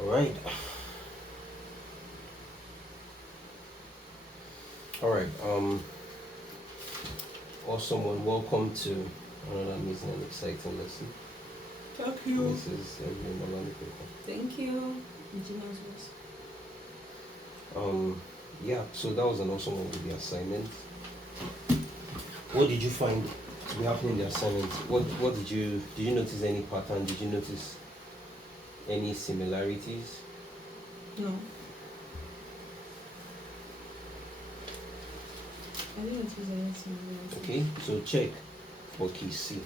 All right. All right. Awesome one. Welcome to another amazing and exciting lesson. Thank you. This is Every Malani People. Thank you. Engineer's voice. Yeah. So that was an awesome one with the assignment. What did you find to be happening in the assignment? What did you notice any pattern? Did you notice any similarities? No. I didn't notice anything. Okay. So check for key C.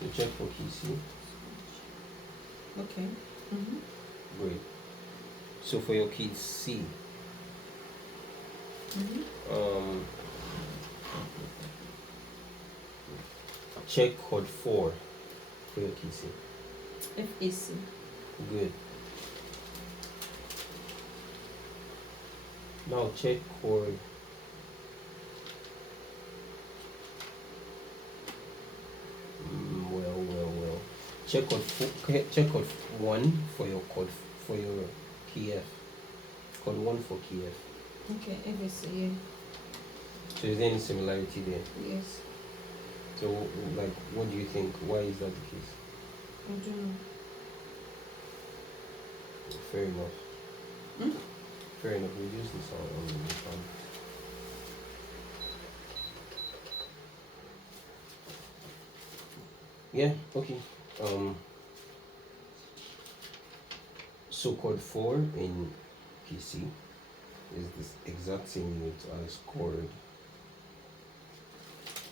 So check for key C. Okay. Great. So for your key C, check chord 4 for your key C. FAC. Good. Now check chord well. Check chord 1 for your key F. Chord 1 for key F. Okay, FAC, yeah. So is there any similarity there? Yes. So like what do you think? Why is that the case? I don't know. Fair enough. Fair enough. We use this on the fun. Yeah, okay. So chord 4 in PC is this exact same note as chord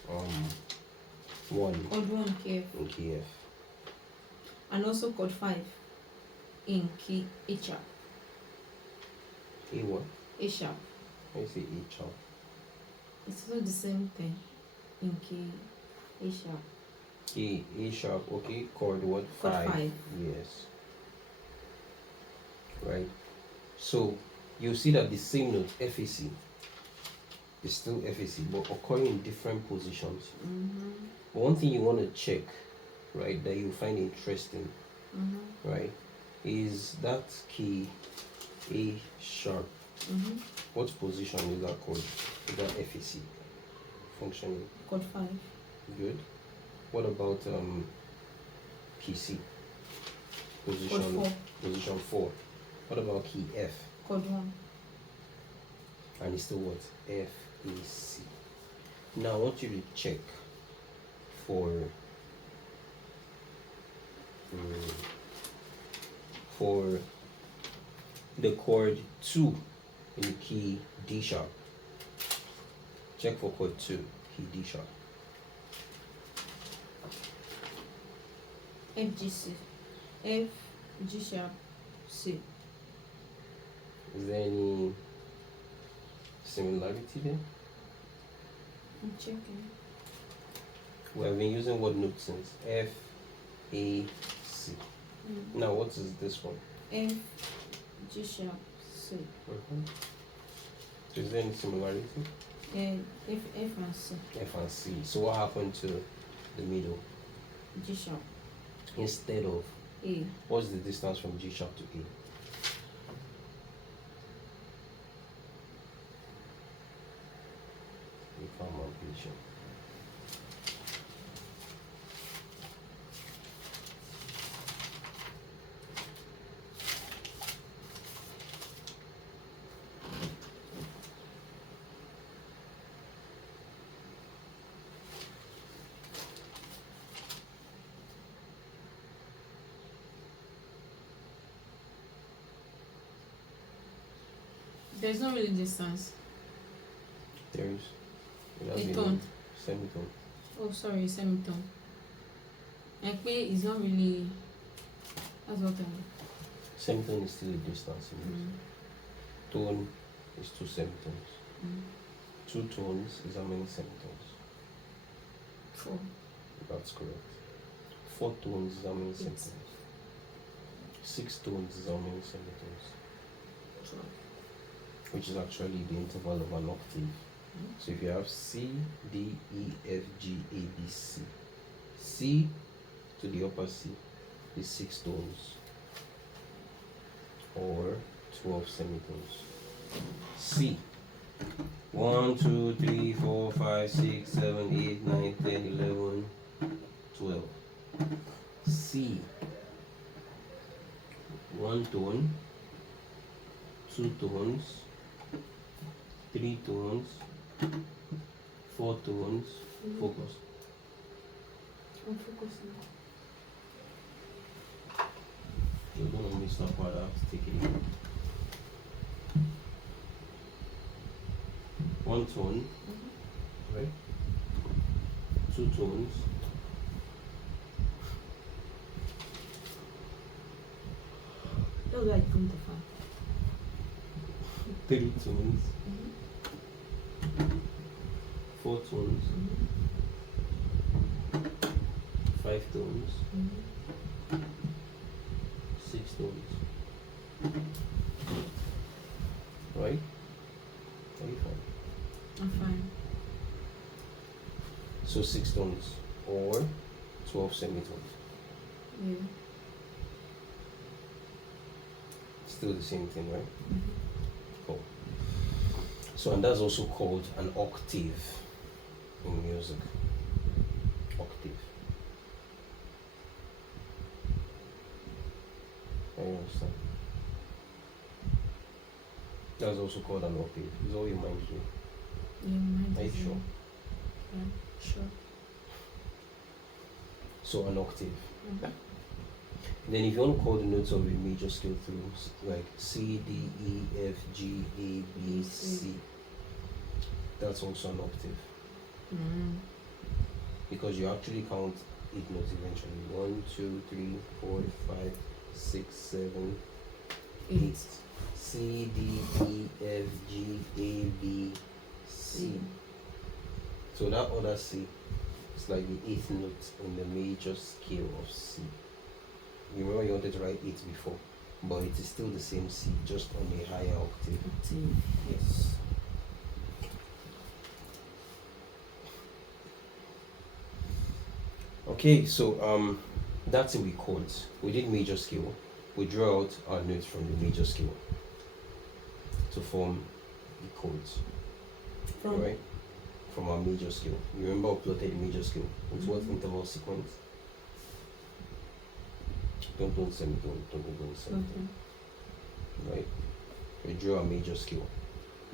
1 Chord 1 key F. in key F. And also chord 5 in key A sharp. A what? A sharp. I say A sharp. It's also the same thing in key A sharp. A sharp, okay. Chord what? Chord 5. Yes. Right. So you see that the same note FAC is still FAC but occurring in different positions. But one thing you want to check, right, that you find interesting, right, is that key A sharp. What position is that chord? Is that FAC functioning? Chord 5. Good. What about key C? Chord 4. Position 4. What about key F? Chord 1. And it's still what? FAC. Now I want you to check for the chord 2 in key D sharp. Check for chord 2, key D sharp. F G C. F G sharp C. Is there any similarity there? I'm checking. We have been using what note since? F, A, C. Now what is this one? F G sharp C. So is there any similarity? F and C. F and C. So what happened to the middle? G sharp. Instead of A. what's the distance from G sharp to A? You found my patient. There's no really distance. There is. A tone. Semitone. Oh, sorry, semitone. Like is not really. That's what I mean. Semitone is still a distance in this. Tone is 2 semitones. 2 tones is how many semitones? 4. That's correct. 4 tones is how many semitones? 6 tones is how many semitones? 12. Which is actually the interval of an octave. So if you have C, D, E, F, G, A, B, C, C to the upper C is 6 tones or 12 semitones. C 1, 2, 3, 4, 5, 6, 7, 8, 9, 10, 11, 12. C 1 tone, 2 tones, 3 tones, 4 tones. Focus. I'm focusing. You're gonna miss that part. I have to take it in. 1 tone, right? 2 tones, 3 tones, 4 tones, 5 tones, 6 tones. Right? Are you fine? I'm fine. So 6 tones or 12 semitones. Yeah. Still the same thing, right? Cool. So, and that's also called an octave in music. Octave. I understand. That's also called an octave. It's all your mind do. Yeah, mine Are you is, sure? Yeah, sure. So an octave. Mhm. Then if you want to call the notes of a major scale through, like C, D, E, F, G, A, B, C, that's also an octave. Because you actually count 8 notes eventually. 1, 2, 3, 4, 5, 6, 7, 8. C, D, E, F, G, A, B, C. So that other C is like the 8th note in the major scale of C. You remember you wanted to write 8 before, but it is still the same C, just on a higher octave. Yes. Okay, so that's it with chords. We did major scale. We draw out our notes from the major scale to form the chords. Right? From our major scale. You remember we plotted the major scale with what interval sequence? Don't semitone, don't semitone. Right? We drew our major scale.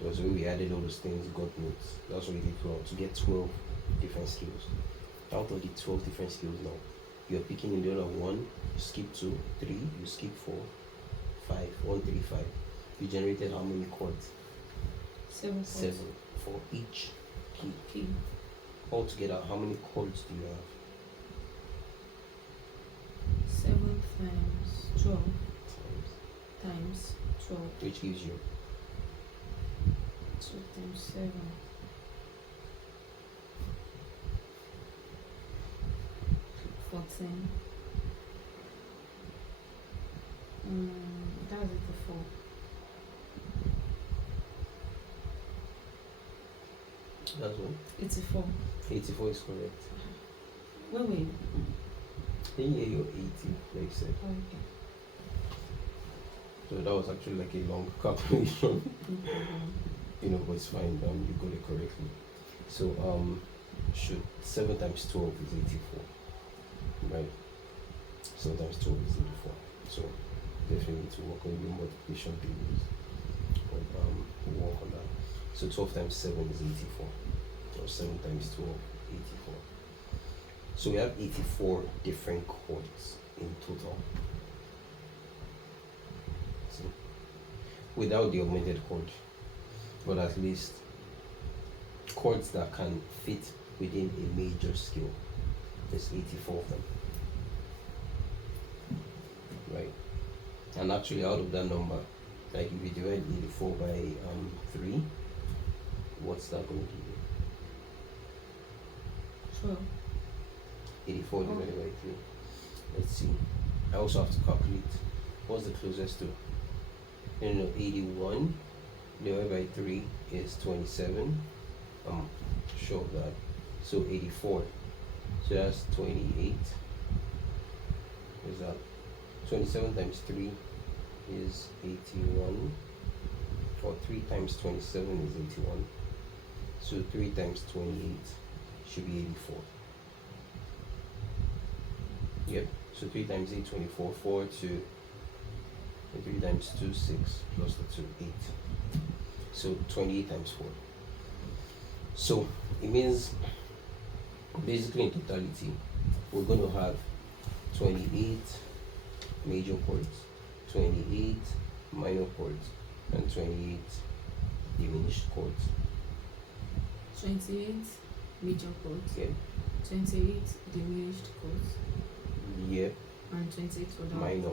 That's where we added all those things, got notes. That's what we did to get 12 different scales. Out of the 12 different scales now, you're picking in the order of 1, you skip 2, 3, you skip 4, 5, 1, 3, 5. You generated how many chords? 7 for each key. Altogether, how many chords do you have? 7 times 12 times 12. Which gives you 2 times 7. 14. That's 84. That's what? 84. 84 is correct. Wait. Then yeah, you're 80, like I said. Okay. So that was actually like a long calculation. But it's fine. You got it correctly. So should 7 times 12 is 84, right? 7 times 12 is 84. So definitely to work on your multiplication tables. But we'll work on that. So 12 times 7 is 84. So 7 times 12, 84. So we have 84 different chords in total. See? Without the augmented chord. But at least chords that can fit within a major scale. There's 84 of them. Right? And actually out of that number, like if you divide 84 by 3, what's that going to give you? 12. 84 divided by 3. Let's see. I also have to calculate. What's the closest to? 81 divided by 3 is 27. I'm sure of that. So 84. So that's 28. Is that 27 times 3 is 81, or 3 times 27 is 81. So 3 times 28 should be 84. Yep. So 3 times 8, 24, 4, 2, and 3 times 2, 6, plus the 2, 8. So 28 times 4. So it means basically in totality, we're going to have 28 major chords, 28 minor chords, and 28 diminished chords. 28 major chords. Yeah. 28 diminished chords. Yeah. And 28 for that. Minor.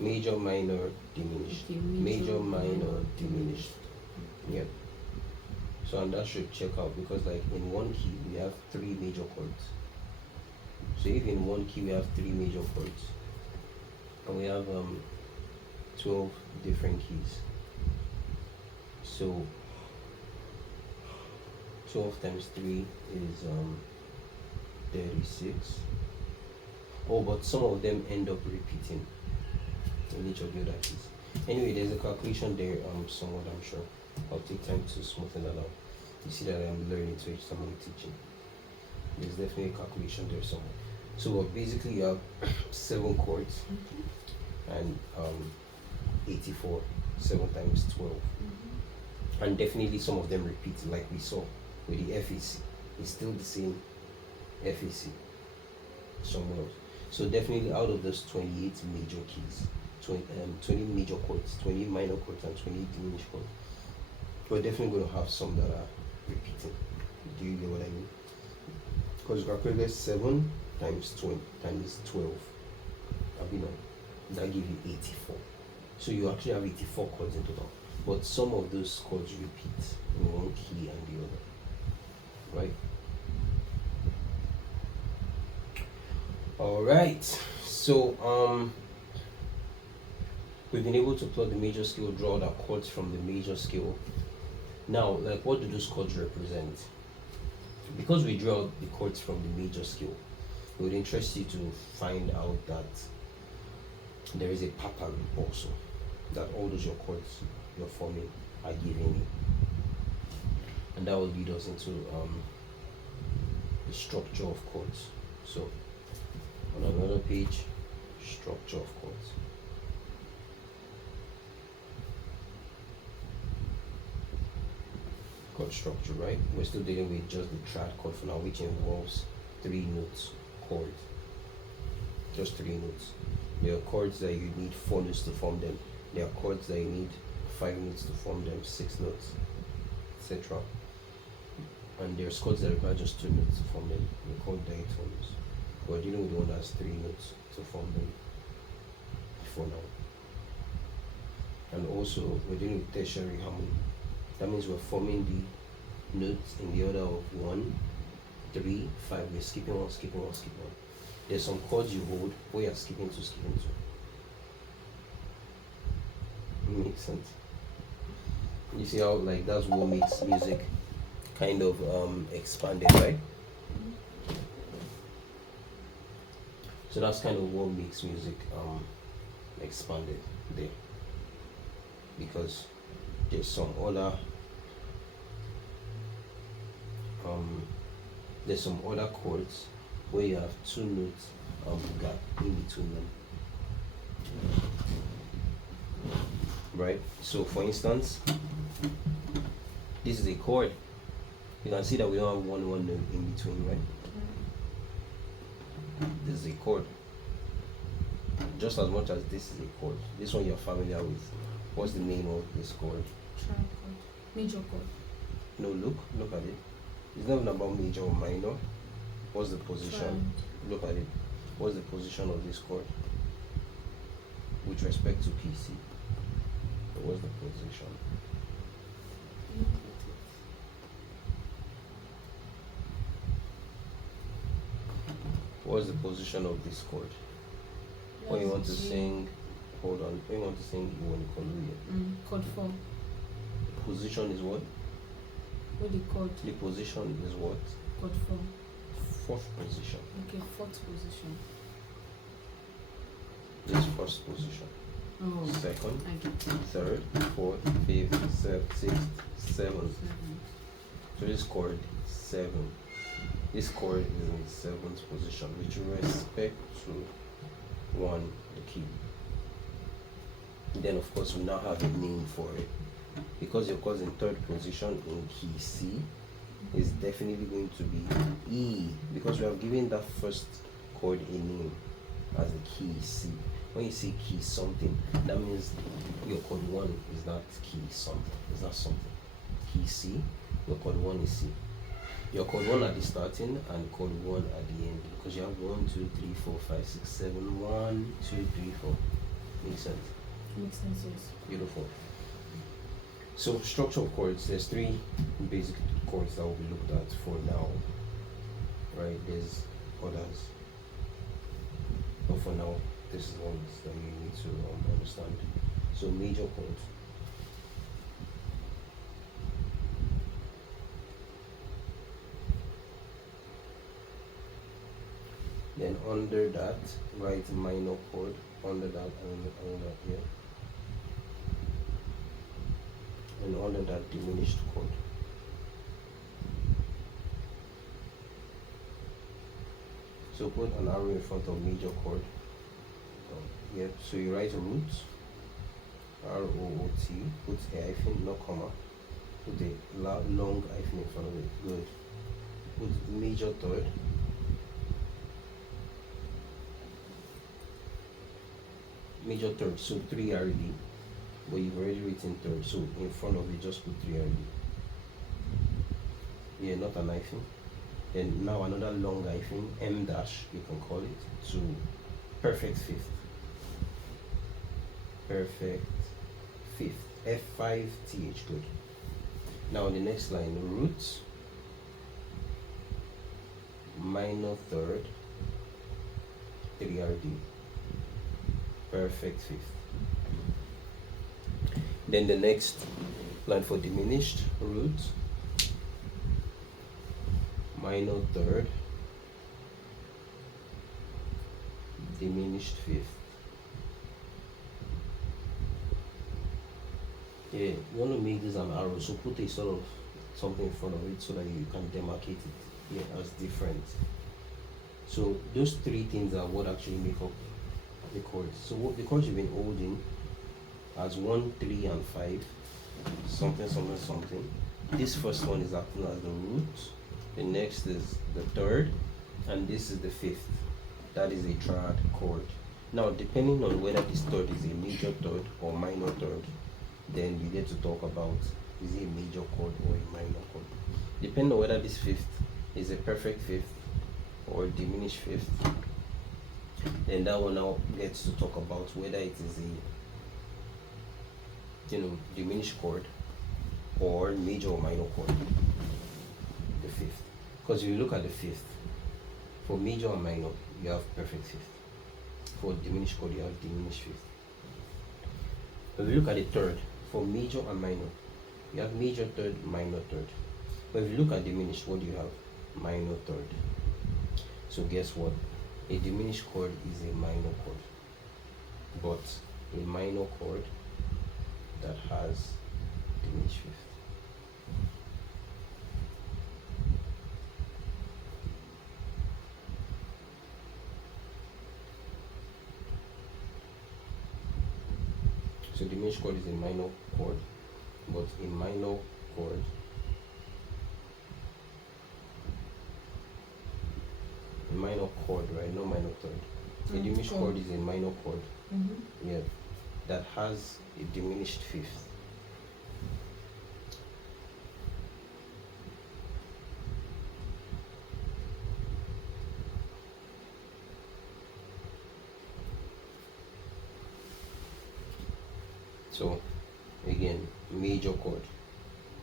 Major, minor, diminished. Okay, major, minor, diminished. Yeah. So and that should check out, because like in one key we have 3 major chords. So if in one key we have 3 major chords, and we have 12 different keys, so 12 times 3 is 36. Oh, but some of them end up repeating in each of the other keys. Anyway, there's a calculation there somewhat, I'm sure. I'll take time to smoothen that out. You see that I'm learning to each time I'm teaching. There's definitely a calculation there somewhere. So basically you have 7 chords, and 84, 7 times 12. And definitely some of them repeat, like we saw with the FEC. It's still the same FEC somewhere else. So definitely out of those 28 major keys, 20 major chords, 20 minor chords, and 20 diminished chords, we're definitely going to have some that are repeating. Do you get what I mean? Because you calculate 7 times 20 times 12, that gives you 84. So you actually have 84 chords in total. But some of those chords repeat in one key and the other. Right? Alright. So we've been able to plot the major scale, draw the chords from the major scale. Now, like, what do those chords represent? Because we draw the chords from the major scale, it would interest you to find out that there is a pattern also, that all those your chords you're forming are giving you. And that will lead us into the structure of chords. So on another page, structure of chords. Chord structure, right? We're still dealing with just the trad chord for now, which involves 3 notes chord. Just 3 notes. There are chords that you need 4 notes to form them. There are chords that you need 5 notes to form them, 6 notes, etc. And there's chords that require just 2 notes to form them. They're called diatones. We're dealing with the one that has 3 notes to form them for now. And also we're dealing with tertiary harmony. That means we're forming the notes in the order of 1, 3, 5. We're skipping 1, skipping 1, skipping 1. There's some chords you hold where you're skipping 2, skipping 2. Makes sense. You see how, like, that's what makes music kind of expanded, right? So that's kind of what makes music expanded there, because there's some other chords where you have 2 notes gap in between them, right? So for instance, this is a chord. You can see that we don't have one note in between, right? This is a chord. Just as much as this is a chord. This one you're familiar with. What's the name of this chord? Trichord. Major chord. No, look at it. It's not about major or minor. What's the position? Triad. Look at it. What's the position of this chord with respect to PC? So what's the position? What's the position of this chord? When you want to sing, hold on. When you want to sing, you want to call it. Chord 4. Position is what? What the chord? The position is what? Chord 4. Fourth position. Okay, fourth position. This first position. Oh, Second, I get it. third, fourth, fifth, sixth, seventh. 7. So this chord 7. This chord is in 7th position with respect to 1, the key. Then of course we now have a name for it. Because your chord in 3rd position in key C is definitely going to be E, because we have given that first chord a name as the key C. When you say key something, that means your chord 1 is not key something. It's not something. Key C, your chord 1 is C. Your chord 1 at the starting and chord 1 at the end, because you have 1, 2, 3, 4, 5, 6, 7. 1, 2, 3, 4. Makes sense? Makes sense, yes. Beautiful. So structure of chords, there's 3 basic chords that will be looked at for now. Right? There's others. But for now, this is ones that you need to understand. So major chords. Then under that, write minor chord. Under that, and here. And under that, diminished chord. So put an arrow in front of major chord. Yep. So you write root, R-O-O-T. Put a hyphen, no comma. Put a long hyphen in front of it. Good. Put major third. Major third. So 3 RD. But you've already written third. So in front of it, just put 3 RD. Yeah, not an hyphen. Then now another long hyphen, M dash, you can call it, to perfect fifth. Perfect fifth. F5TH, good. Now the next line, root, minor third, 3RD. Perfect fifth. Then the next line for diminished, root, minor third, diminished fifth. Yeah, you want to make this an arrow, so put a sort of something in front of it so that you can demarcate it here as different. So those 3 things are what actually make up the chords. So what the chords you've been holding as 1, 3, and 5, something, something, something. This first one is acting as the root. The next is the third, and this is the fifth. That is a triad chord. Now, depending on whether this third is a major third or minor third, then you get to talk about is it a major chord or a minor chord. Depending on whether this fifth is a perfect fifth or a diminished fifth, then that one now gets to talk about whether it is a diminished chord or major or minor chord. The fifth. Because if you look at the fifth, for major and minor, you have perfect fifth. For diminished chord, you have diminished fifth. If you look at the third, for major and minor, you have major third, minor third. But if you look at diminished, what do you have? Minor third. So guess what? A diminished chord is a minor chord. But a minor chord that has diminished fifth. So diminished chord is a minor chord, but a minor chord right? No minor third. A diminished chord is a minor chord, yeah, that has a diminished fifth. So again, major chord,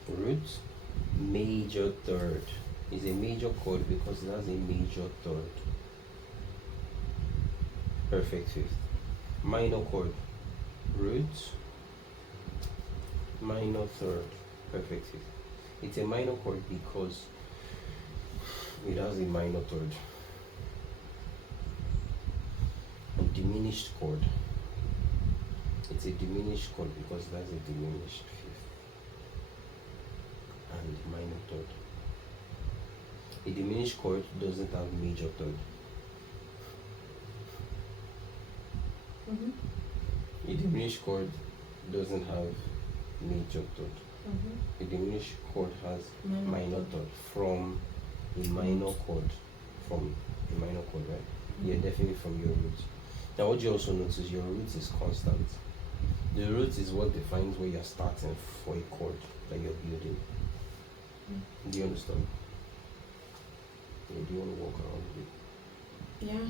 root, major third is a major chord because it has a major third. Perfect fifth. Minor chord, root, minor third, perfect fifth. It's a minor chord because it has a minor third. A diminished chord. It's a diminished chord because that's a diminished fifth and minor third. A diminished chord doesn't have major third. A diminished chord doesn't have major third. A diminished chord has minor third from a minor chord. From a minor chord, right? Yeah, definitely from your root. Now, what you also notice, your root is constant. The root is what defines where you're starting for a chord that you're building. Do you understand? Yeah, do you want to walk around with it? Yeah.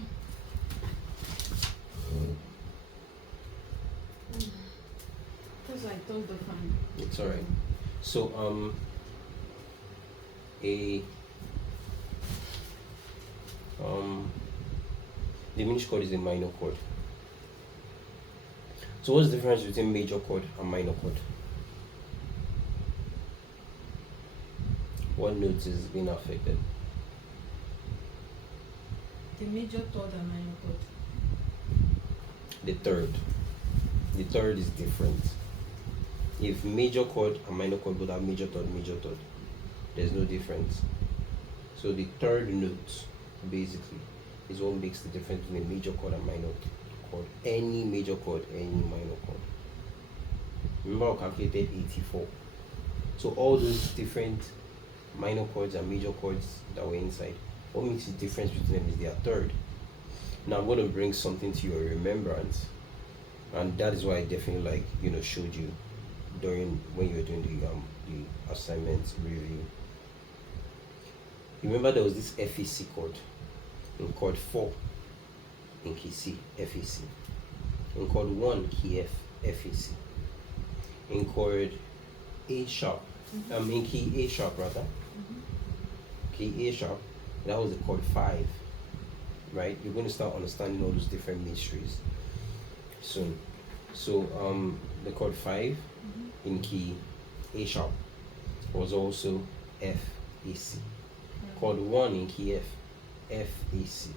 Because I told the fan. It's alright. So a diminished chord is a minor chord. So what's the difference between major chord and minor chord? What note is being affected? The major third and minor third. The third. The third is different. If major chord and minor chord would have major third, there's no difference. So the third note basically is what makes the difference between a major chord and minor chord. Any major chord, any minor chord. Remember I calculated 84. So all those different minor chords and major chords that were inside, what makes the difference between them is their third. Now I'm going to bring something to your remembrance, and that is why I definitely showed you during when you were doing the assignment review. Remember there was this FEC chord in chord 4 in key C, FEC. In chord 1, key F, FEC. In chord A sharp, in key A sharp rather. Key A sharp, that was the chord 5. Right? You're going to start understanding all those different mysteries soon. So the chord 5 in key A sharp was also F, A, C. Chord 1 in key F, F, A, C.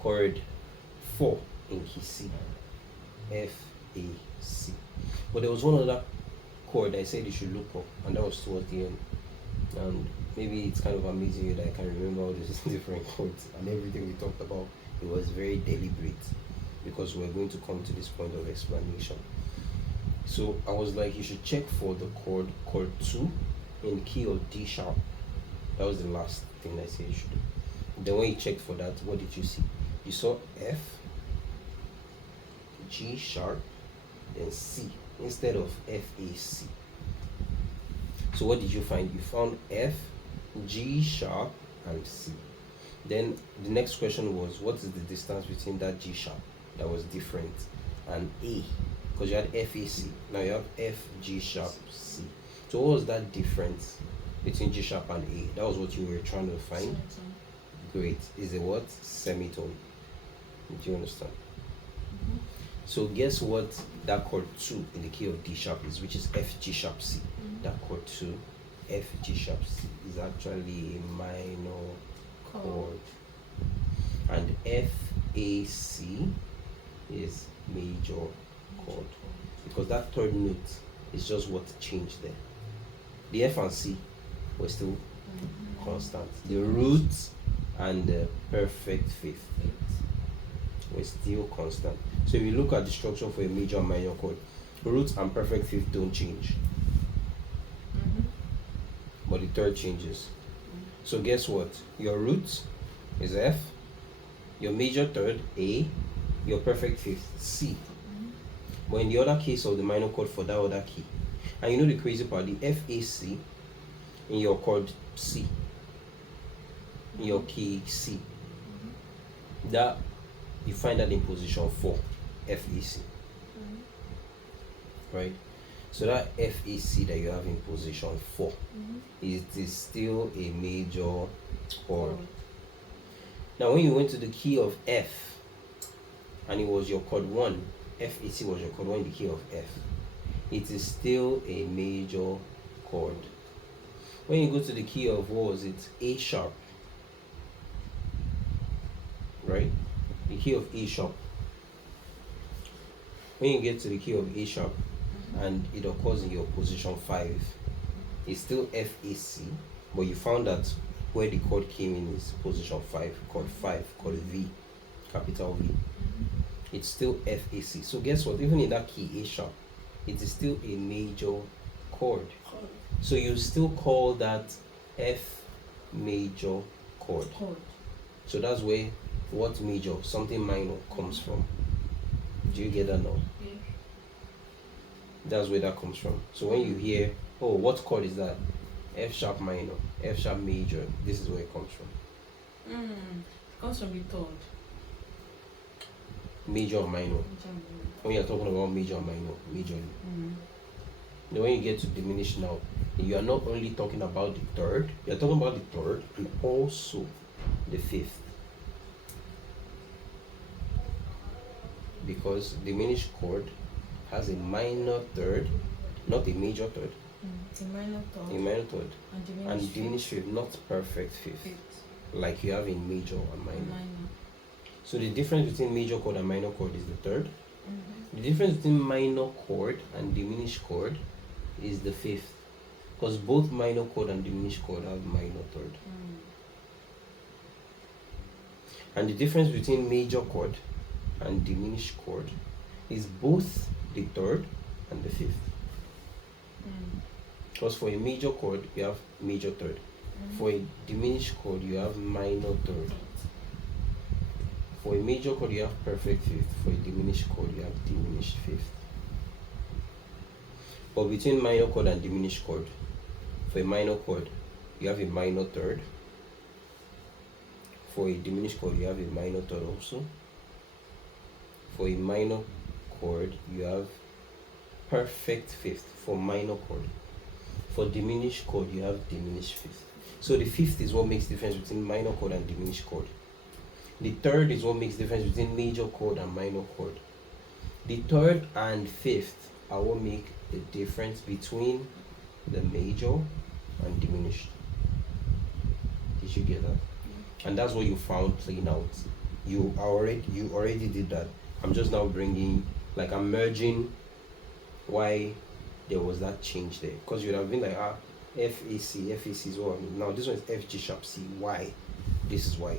Chord 4 in key C, F, A, C. But there was one other chord I said you should look up, and that was towards the end. And maybe it's kind of amazing that I can remember all these different chords and everything we talked about. It was very deliberate because we're going to come to this point of explanation. So I was like, you should check for the chord 2 in key of D sharp. That was the last thing I said you should do. Then when you checked for that, what did you see? You saw F, G sharp, then C instead of F, A, C. So what did you find? You found F, G sharp, and C. Then the next question was, what is the distance between that G sharp that was different and A? Because you had F, A, C. Now you have F, G sharp, C. So what was that difference between G sharp and A? That was what you were trying to find. Semitone. Great. Is a what? Semitone. Do you understand? So guess what that chord 2 in the key of D sharp is, which is F, G sharp, C. That chord 2, F, G sharp, C, is actually a minor chord. And F, A, C is major chord. Because that third note is just what changed there. The F and C were still constant. The roots and the perfect fifth were still constant. So if you look at the structure for a major and minor chord, roots and perfect fifth don't change. But the third changes. So guess what? Your root is F, your major third A, your perfect fifth C. But in the other case of the minor chord for that other key, and you know the crazy part, the F, A, C in your chord C, in your key C, that you find that in position 4, F, A, C. Right? So that F, A, C that you have in position 4, it is still a major chord. Now when you went to the key of F, and it was your chord 1, F, A, C was your chord 1 in the key of F, it is still a major chord. When you go to the key of what was it? A sharp. Right? The key of A sharp. When you get to the key of A sharp and it occurs in your position 5, it's still F A C, but you found that where the chord came in is position 5, chord 5, chord V, capital V. It's still F A C. So guess what? Even in that key A sharp, it is still a major chord. So you still call that F major chord. So that's where what major, something minor comes from. Do you get that now? Yeah. That's where that comes from. So when you hear, oh, what chord is that? F sharp minor, F sharp major. This is where it comes from. It comes from the third. Major or minor. When you're talking about major or minor, majorly. Then when you get to diminish now, you are not only talking about the third, you're talking about the third and also the fifth. Because diminished chord has a minor third, not a major third. It's a minor third. A minor third. And diminished fifth, not perfect fifth. Like you have in major and minor. So the difference between major chord and minor chord is the third. The difference between minor chord and diminished chord is the fifth. Because both minor chord and diminished chord have minor third. And the difference between major chord and diminished chord is both the third and the fifth. Because for a major chord you have major third. For a diminished chord you have minor third. For a major chord you have perfect fifth. For a diminished chord you have diminished fifth. But between minor chord and diminished chord, for a minor chord you have a minor third. For a diminished chord you have a minor third also. For a minor chord you have perfect fifth for minor chord. For diminished chord you have diminished fifth. So the fifth is what makes the difference between minor chord and diminished chord. The third is what makes the difference between major chord and minor chord. The third and fifth are what make the difference between the major and diminished. Did you get that? And that's what you found playing out. You already did that. I'm just now bringing, like I'm merging why there was that change there. Because you would have been like, F A C is what I mean. Now this one is F G sharp C. Why? This is why.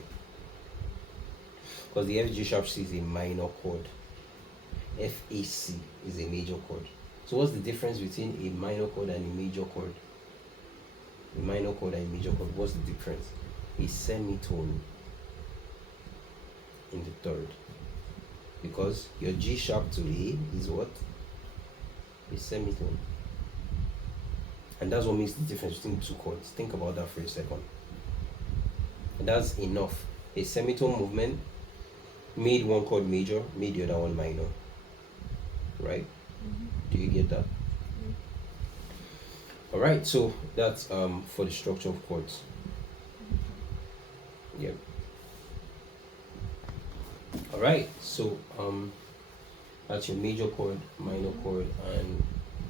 Because the F G sharp C is a minor chord. F A C is a major chord. So what's the difference between a minor chord and a major chord? A minor chord and a major chord. What's the difference? A semitone in the third. Because your G sharp to A is what? A semitone. And that's what makes the difference between two chords. Think about that for a second. And that's enough. A semitone movement made one chord major, made the other one minor. Right? Do you get that? Alright, so that's for the structure of chords. Yep. Alright, so that's your major chord, minor chord, and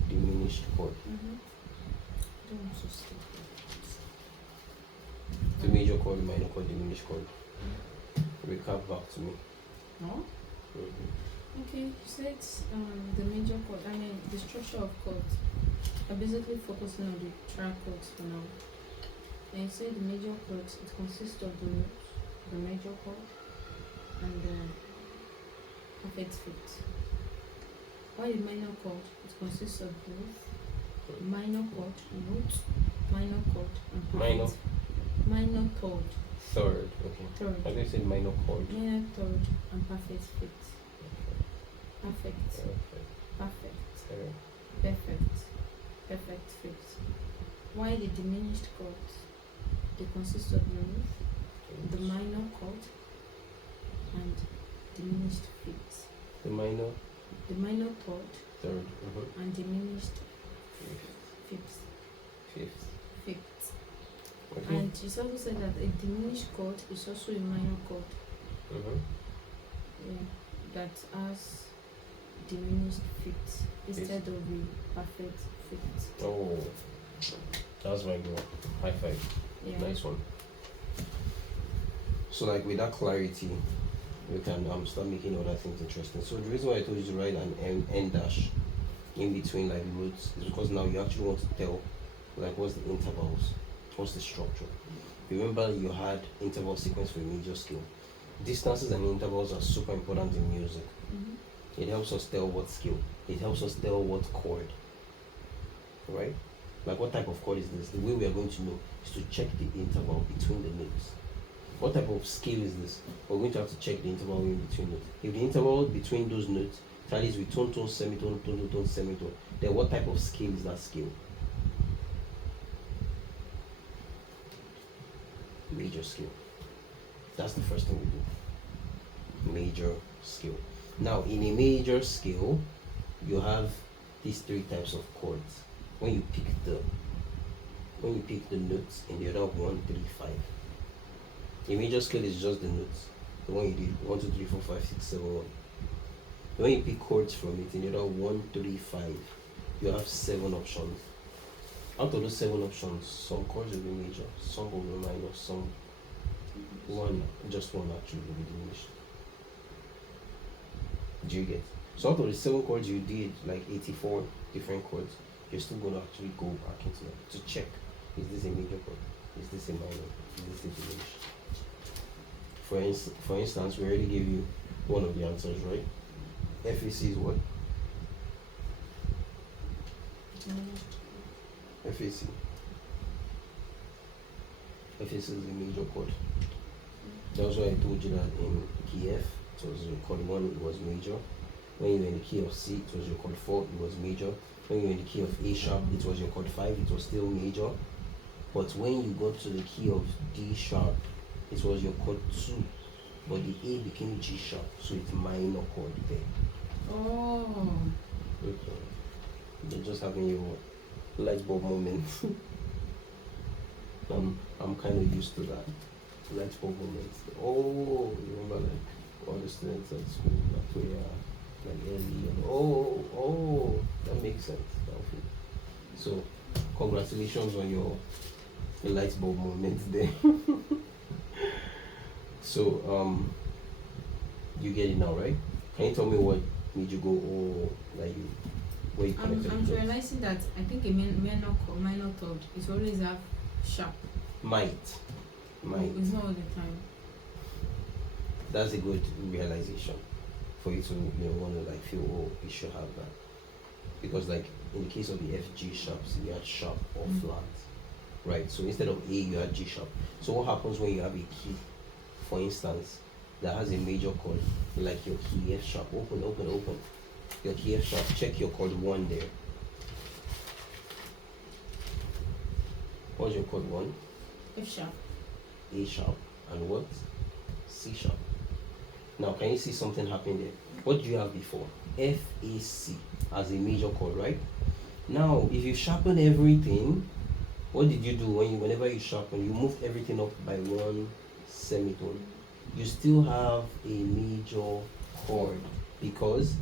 diminished chord. The major chord, minor chord, diminished chord. Recap back to me. No? Okay, you said the major chord, the structure of chords. I'm basically focusing on the trichords for now. And you said the major chords, it consists of the root, the major chord, and the perfect fifth. While the minor chord, it consists of both minor chord, root, minor chord, and perfect. Minor third. Third, okay. Third. I think said minor chord. Minor third and perfect fifth. Perfect. Perfect. Perfect. Perfect fifth. Why the diminished chords? They consist of the root, the minor chord, and diminished fifth. The minor third. Third. And diminished fifth. Fifth. Okay. And you also said that a diminished chord is also a minor chord. Yeah, that has diminished fifth instead of a perfect fifth. Oh, That's my girl. High five. Yeah. Nice one. So like with that clarity, we can start making other things interesting. So the reason why I told you to write an end dash in between like roots is because now you actually want to tell like what's the intervals, what's the structure. Remember you had interval sequence for a major scale. Distances and intervals are super important in music. Mm-hmm. It helps us tell what scale. It helps us tell what chord. Right? Like what type of chord is this? The way we are going to know is to check the interval between the notes. What type of scale is this? We're going to have to check the interval in between notes. If the interval between those notes tallies with tone, tone, semitone, tone, tone, semitone, then what type of scale is that scale? Major scale. That's the first thing we do. Major scale. Now, in a major scale, you have these three types of chords. When you pick the notes in the order of 1, 3, 5. A major scale is just the notes. The one you did 1, 2, 3, 4, 5, 6, 7, 1. When you pick chords from it in the order of 1, 3, 5, you have 7 options. Out of those 7 options, some chords will be major, some will be minor, some just one actually will be diminished. Do you get? So out of the 7 chords you did, like 84 different chords, you're still going to actually go back into them to check, is this a major chord? Is this a minor? Is this a diminished? For instance, we already gave you one of the answers, right? FAC is what? FAC. FAC is a major chord. That's why I told you that in key F, it was your chord 1, it was major. When you were in the key of C, it was your chord 4, it was major. When you were in the key of A sharp, it was your chord 5, it was still major. But when you got to the key of D sharp, it was your chord 2, but the A became G sharp, so it's minor chord there. Oh. Okay. You're just having your light bulb moment. I'm kind of used to that. Light bulb moment. Oh, you remember like all the students at school that we are like early and oh, that makes sense. So congratulations on your light bulb moment there. So you get it now, right? Can you tell me what made you go like where you connected? I'm realizing that I think a minor third is always have sharp. Might. It's not all the time. That's a good realization for you to want to like feel you should have that, because like in the case of the F G sharps you had sharp or flat, right? So instead of A you had G sharp. So what happens when you have a key, for instance, that has a major chord, like your key F sharp, open, your key F sharp, check your chord 1 there. What's your chord 1? F sharp. A sharp, and what? C sharp. Now can you see something happening there? What do you have before? F, A, C as a major chord, right? Now if you sharpen everything, what did you do whenever you sharpen? You moved everything up by 1 semitone. You still have a major chord, because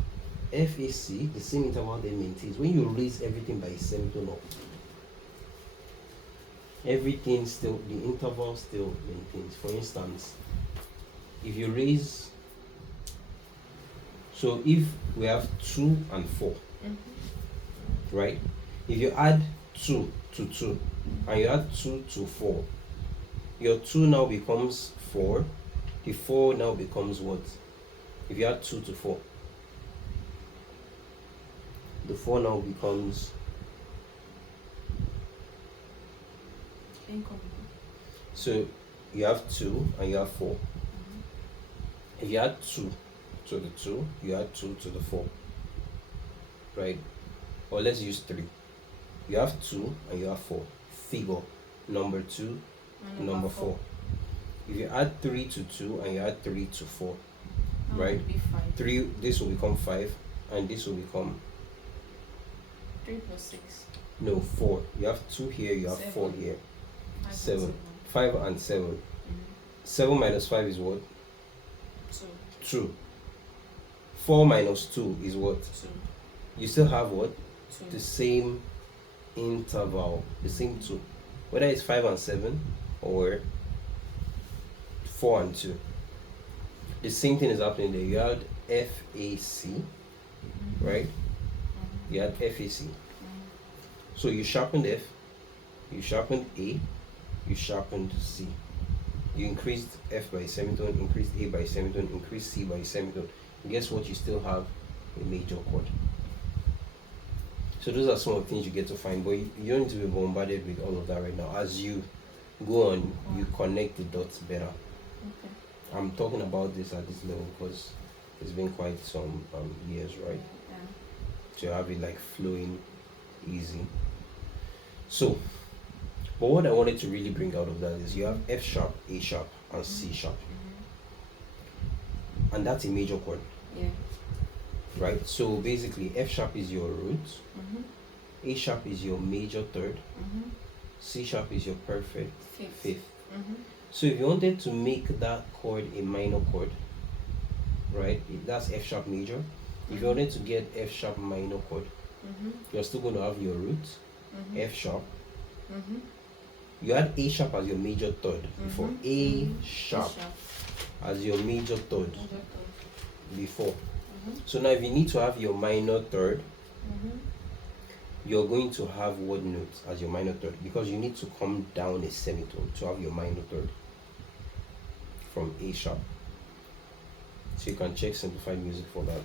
FAC, the same interval they maintains. When you raise everything by a semitone up, everything still, the interval still maintains. For instance, if you raise, so if we have 2 and 4, right? If you add 2 to 2 and you add 2 to 4, your 2 now becomes 4, the 4 now becomes what? If you add 2 to 4, the 4 now becomes, so you have 2 and you have 4. If you add 2 to the 2, you add 2 to the 4, right? Or let's use 3. You have 2 and you have 4. Figure number 2, number 4. If you add 3 to 2 and you add 3 to 4, right? 3, this will become 5, and this will become 3 plus 6. No, 4. You have 2 here, you have 4 here. 7. 5 and 7. 7 minus 5 is what? 2. 4 minus 2 is what? 2. You still have what? 2. The same interval, the same two, whether it's 5 and 7 or 4 and 2. The same thing is happening there. You had FAC, right? You had FAC. So you sharpened F, you sharpened A, you sharpened C. You increased F by semitone, increased A by semitone, increased C by semitone. And guess what? You still have a major chord. So those are some of the things you get to find, but you don't need to be bombarded with all of that right now. As you go on, you connect the dots better. Okay. I'm talking about this at this level because it's been quite some years, right? Yeah. To have it like flowing easy. So, but what I wanted to really bring out of that is you have F sharp, A sharp, and C sharp, and that's a major chord. Yeah. Right? So basically, F sharp is your root, A sharp is your major third, C sharp is your perfect fifth. So if you wanted to make that chord a minor chord, right? That's F sharp major. If you wanted to get F sharp minor chord, you're still going to have your root, F sharp. You had A sharp as your major third before. A sharp as your major third before. So now if you need to have your minor third, you're going to have what note as your minor third? Because you need to come down a semitone to have your minor third from A sharp. So you can check simplified music for that.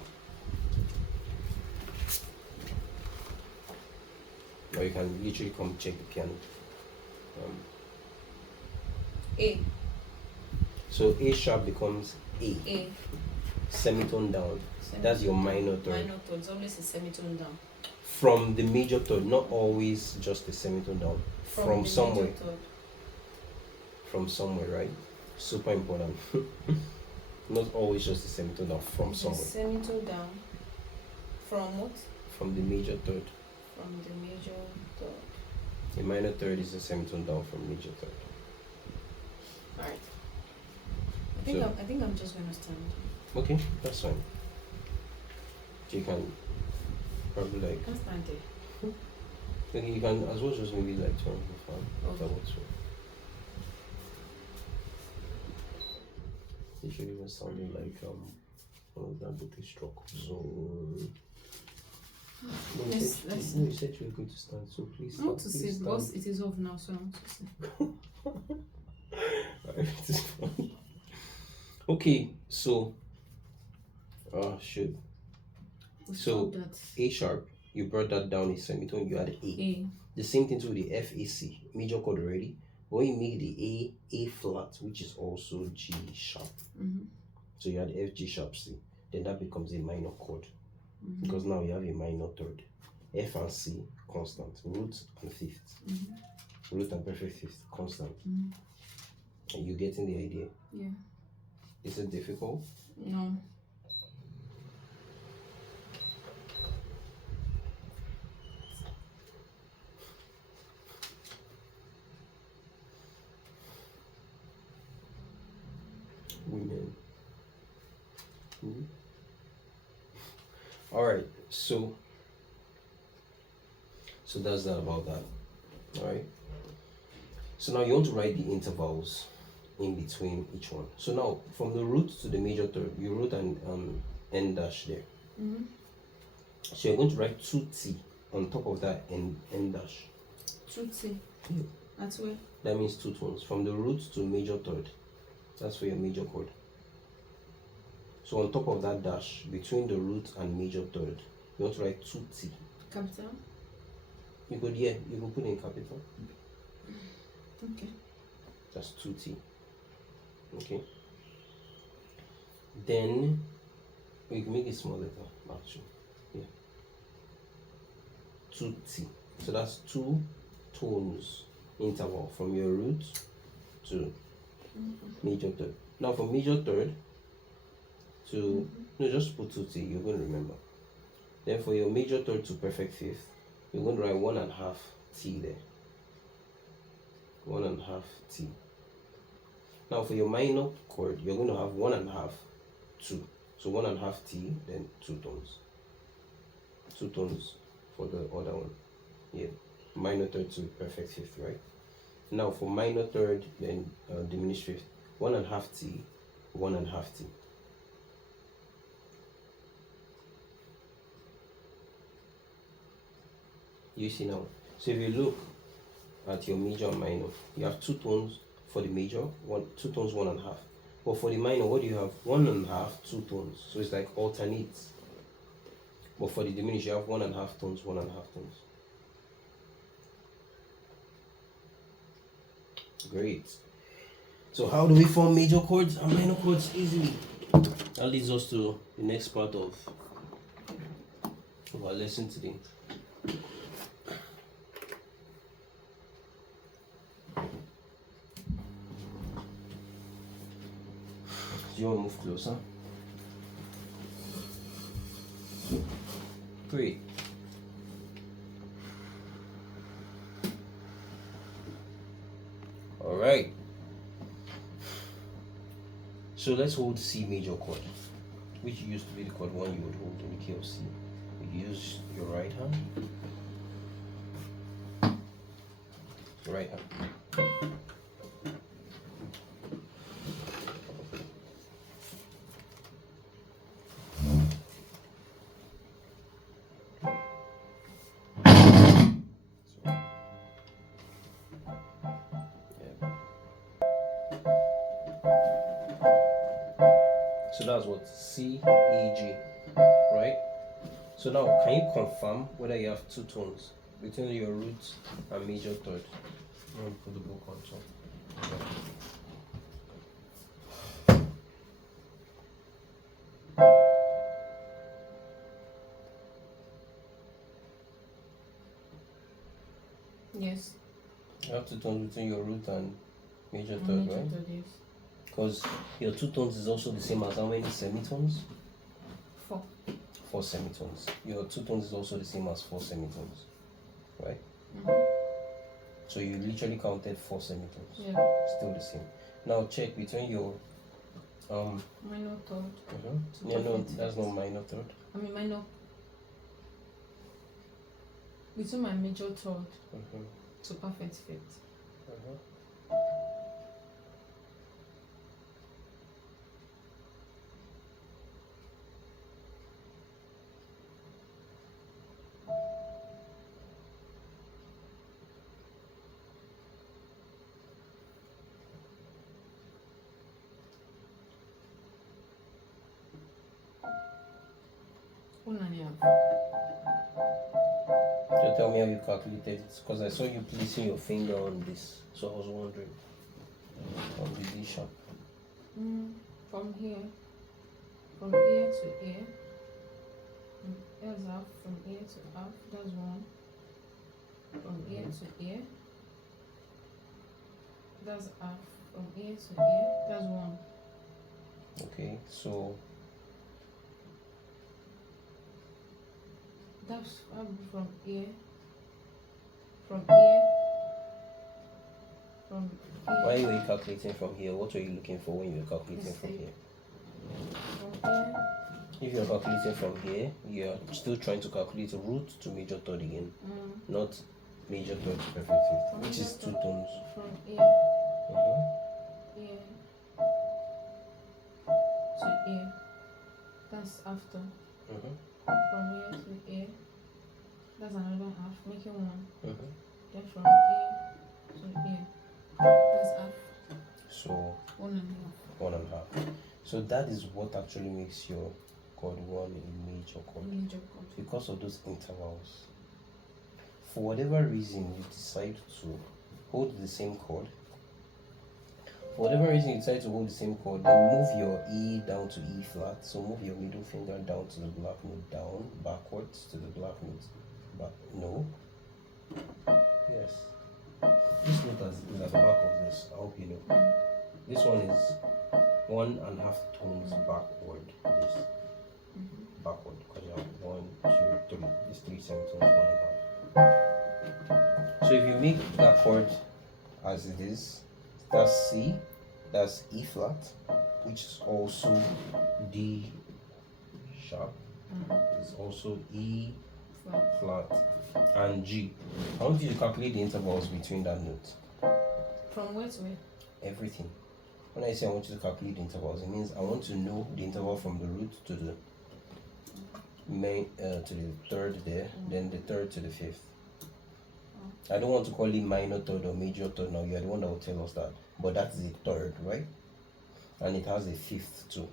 Or you can literally come check the piano. A. So A sharp becomes A. Semitone down. That's your minor third. Minor third. It's always a semitone down. From the major third, not always just the semitone down. From somewhere. From somewhere, right? Super important. Not always just the semitone down. From somewhere. Semitone down. From what? From the major third. From the major third. A minor third is a semitone down from major third. Alright. I think I'm just gonna stand. Okay, that's fine. So you can probably like. I can stand there. Okay, you can as well just maybe like turn the fan. If that works for you. It should even sounding like one of that booty stroke. So no, you said you were going to stand, so please I want to please see stand. because it is off now, so I want to see. Okay, so shoot. So that. A sharp, you brought that down a semitone, you had A. The same thing to the FAC, major chord already. But when you make the A flat, which is also G sharp. So you had F, G sharp, C. Then that becomes a minor chord. Because now you have a minor third. F and C, constant. Root and fifth. Root and perfect fifth, constant. Are you getting the idea? Yeah. Is it difficult? No. Women. All right, so that's that about that. All right, so now you want to write the intervals in between each one. So now from the root to the major third, you wrote an n dash there. So you're going to write 2t on top of that n dash. 2t. Yeah. That's where? That means 2 tones from the root to major third. That's for your major chord. So on top of that dash, between the root and major third, you want to write 2t. Capital? You could put in capital. Okay. That's 2t. Okay. Then we can make it small letter actually. Yeah. 2t. So that's 2 tones interval from your root to major third. Now from major third to no, just put 2t, you're going to remember. Then for your major third to perfect fifth, you're going to write 1.5 t there. 1.5 t. Now for your minor chord, you're going to have 1.5 2. So 1.5 t, then 2 tones. 2 tones for the other one. Yeah. minor third to perfect fifth, right? Now for minor third, then diminished fifth, 1.5 T, 1.5 T. You see now. So if you look at your major and minor, you have 2 tones for the major, 2 tones, 1.5. But for the minor, what do you have? 1.5, 2 tones. So it's like alternates. But for the diminished, you have 1.5 tones, 1.5 tones. Great. So how do we form major chords and minor chords easily? That leads us to the next part of our lesson today. Do you want to move closer? Great. All right. So let's hold C major chord, which used to be the chord 1 you would hold in the key of C. You use your right hand. Your right hand. So that's what C, E, G, right? So now, can you confirm whether you have 2 tones between your root and major third? I'm going to put the book on top. Yes. You have 2 tones between your root and major And third, major right? third, yes. Because your 2 tones is also the same as how many semitones? 4. 4 semitones. Your 2 tones is also the same as 4 semitones, right? So you literally counted 4 semitones. Yeah. Still the same. Now check between your Minor third. Yeah, no, that's not minor third. I mean minor. Between my major third to perfect fifth. One and a half. So tell me how you calculated it, because I saw you placing your finger on this, so I was wondering on the D sharp. From here, from ear to ear, that's half. From ear to half, that's 1. From ear to ear, that's half. From ear to ear, that's 1. Okay, so That's from ear. From ear. From ear. why were you calculating from here? What were you looking for when you were calculating from here? From ear. If you're calculating from here, you're still trying to calculate root to major third again, not major third to perfect fifth, which is 2 tones. From ear. Ear to ear. That's after. From ear to ear. That's another half, making 1. Then from ear to ear. That's half. So 1.5. 1.5. So that is what actually makes your chord 1 a major chord. Major chord. Because of those intervals. For whatever reason you decide to hold the same chord, for whatever reason you decide to hold the same chord, then move your E down to E flat. So move your middle finger down to the black note, down, backwards to the black note. No. Yes. This note is at the back of this. I hope you know. This one is 1.5 tones backward. This backward, because you have 1, 2, 3. This 3 semitones, 1.5. So if you make that chord as it is, that's C, that's E flat, which is also D sharp, it's also E Flat. Flat. And G. I want you to calculate the intervals between that note. From where to where? Everything. When I say I want you to calculate the intervals, it means I want to know the interval from the root to the main to the third there, then the third to the fifth. I don't want to call it minor third or major third now. You are the one that will tell us that. But that's the third, right? And it has a fifth too.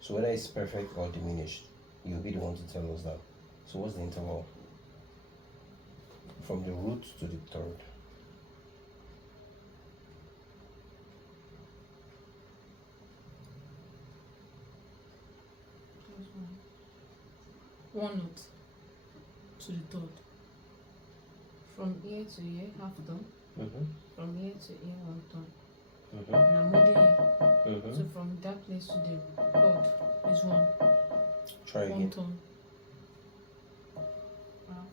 So whether it's perfect or diminished, you'll be the one to tell us that. So what's the interval from the root to the third? One note to the third. From ear to ear, half done. From ear to ear, one done. And I'm moving here. So from that place to the third is one. Try One again. tone. Half.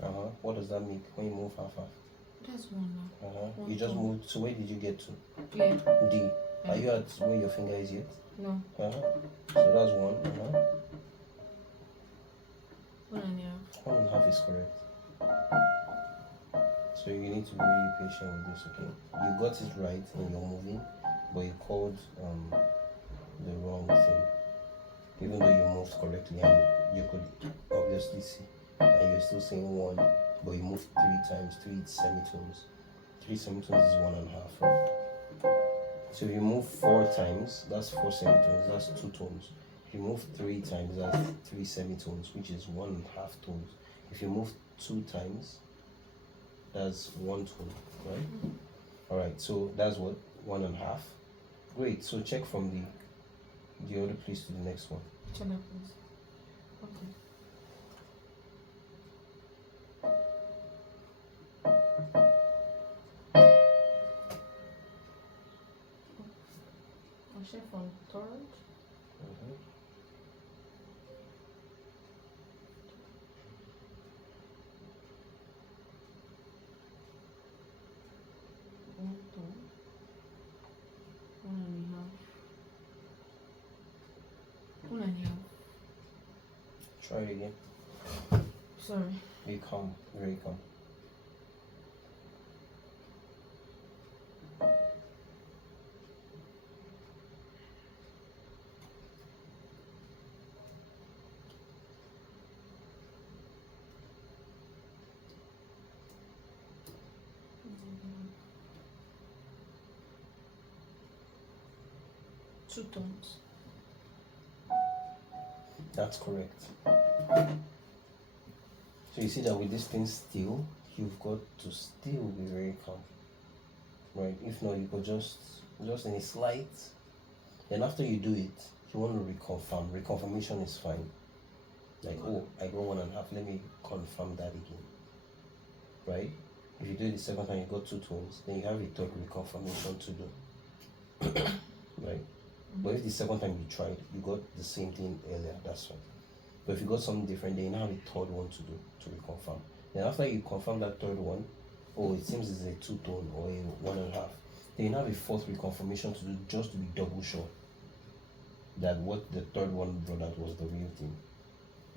Half. What does that make when you move half? That's one now. One You just tone. moved. So where did you get to? Clear? D. Are you at where your finger is yet? No. So that's one. One and a half. 1.5 is correct. So you need to be really patient with this, okay? You got it right in your moving, but you called the wrong thing. Even though you moved correctly and you could obviously see, and you're still saying one, but you moved 3 times, 3 semitones. 3 semitones is 1.5, right? So if you move 4 times, that's 4 semitones, that's 2 tones. If you move 3 times, that's 3 semitones, which is 1.5 tones. If you move 2 times, that's 1 tone, right? Alright, so that's what? 1.5. Great, so check from the other place to the next one. Check that please. Okay. I'll check from third. One tone. 1.5. 1.5. Try it again. Sorry. Be calm, very calm. Two tones. That's correct. So you see that with this thing still, you've got to still be very calm, right? If not, you could just any slight. Then after you do it, you want to reconfirm. Reconfirmation is fine. Like, oh, I got 1.5. Let me confirm that again, right? If you do it the second time, you got 2 tones. Then you have a third reconfirmation to do, right? But if the second time you tried, you got the same thing earlier, that's fine. But if you got something different, then you now have a third one to do to reconfirm. Then after you confirm that third one, oh, it seems it's a 2 tone or a 1.5. Then you have a fourth reconfirmation to do just to be double sure that what the third one brought out was the real thing.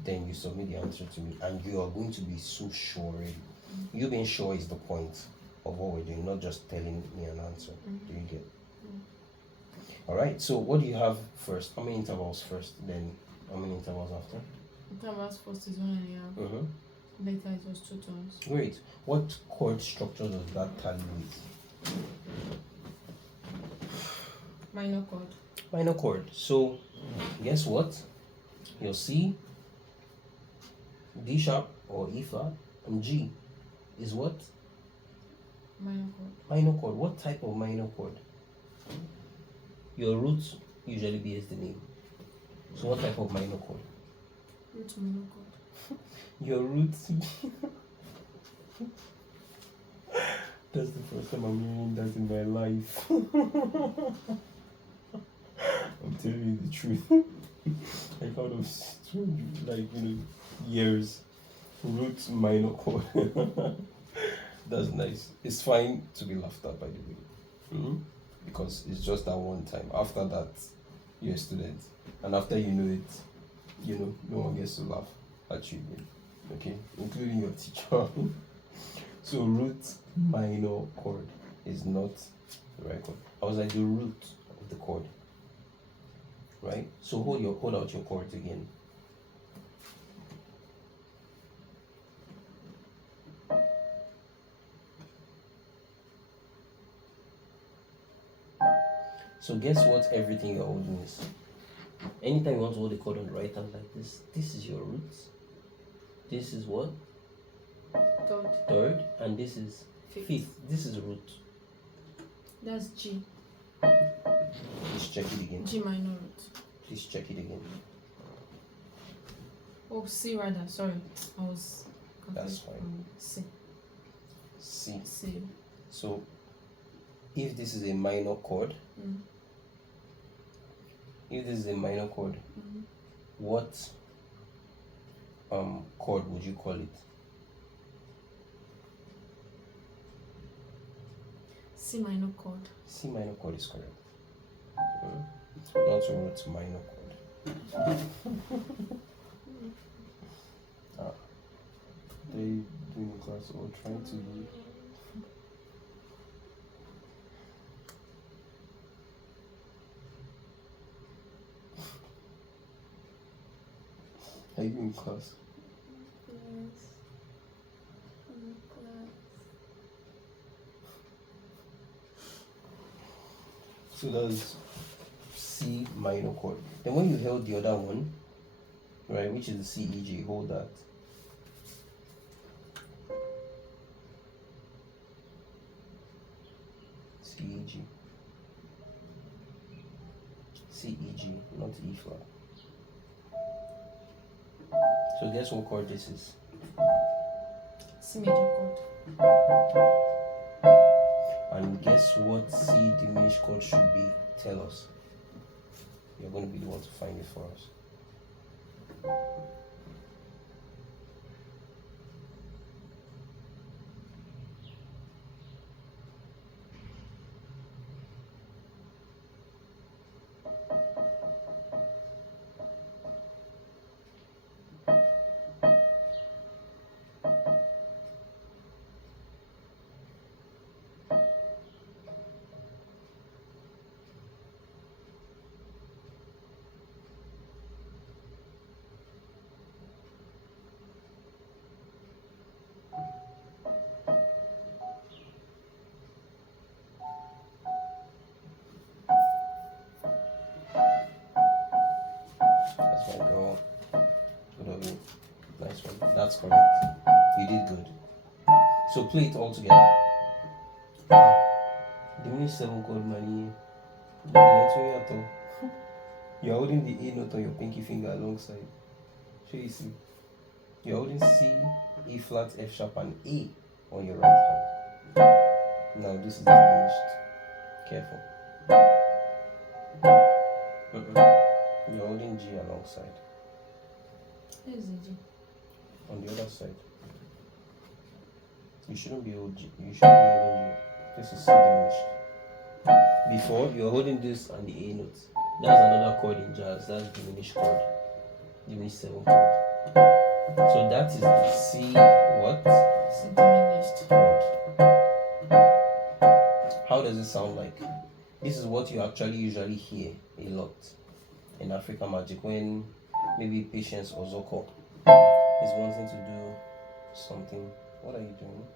Then you submit the answer to me, and you are going to be so sure already. You being sure is the point of what we're doing, not just telling me an answer. Do you get? Alright, so what do you have first? How many intervals first? Then how many intervals after? Intervals first is 1.5. Later it was 2 tones. Great. What chord structure does that tally with? Minor chord. Minor chord. So guess what? Your C, D sharp or E flat, and G is what? Minor chord. Minor chord. What type of minor chord? Your root usually bears the name. So what type of minor chord? Root minor chord. Your root. That's the first time I'm hearing that in my life. I'm telling you the truth. Like out of 200, years, root minor chord. That's nice. It's fine to be laughed at, by the way. Because it's just that one time. After that, you're a student. And after you know it, no one gets to laugh at you again. Okay, including your teacher. So root minor chord is not the right chord. I was like the root of the chord. Right? So hold out your chords again. So guess what everything you're holding is? Anytime you want to hold the chord on the right hand like this is your root. This is what? Third, and this is fifth. This is root. That's G. Please check it again. G minor root. Please check it again. Oh, C rather. Sorry, I was confused. That's fine. C. C. C. So, if this is a minor chord, what chord would you call it? C minor chord. C minor chord is correct. Not root minor chord. They doing class or trying to be. Are you in class? Yes. I'm in class. So that's C minor chord. Then when you held the other one, right, which is the C, E, G, hold that. C, E, G. C, E, G, not E flat. So guess what chord this is? C major chord. And guess what C diminished chord should be? Tell us. You're going to be the one to find it for us. That's my girl. Good of you. Nice one. That's correct. You did good. So play it all together. Diminished 7 chord money. You're holding the A note on your pinky finger alongside. Show you see. You're holding C, E flat, F sharp, and A on your right hand. Now this is diminished. Careful. You're holding G alongside. Here's the G. On the other side. You shouldn't be holding G. You shouldn't be holding G. This is C diminished. Before, you're holding this and the A notes. That's another chord in jazz. That's diminished chord. Diminished 7 chord. So that is the C what? C diminished chord. How does it sound like? This is what you actually usually hear a lot in African Magic when maybe Patience or Zoko is wanting to do something. What are you doing?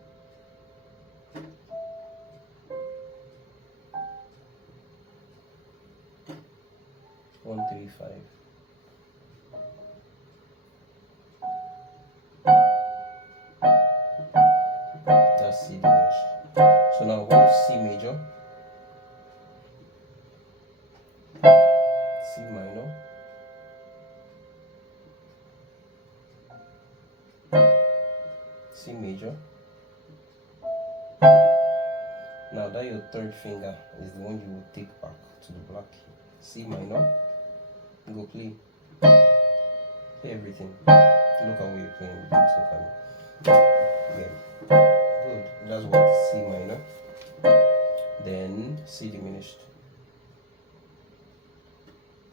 One, 3, 5. That's C diminished. So now hold C major, C minor, C major. Now that your third finger is the one you will take back to the black key. C minor. Go play. Play everything. Look at what you're playing. Don't look at me. Yeah. Good. That's what C minor. Then C diminished.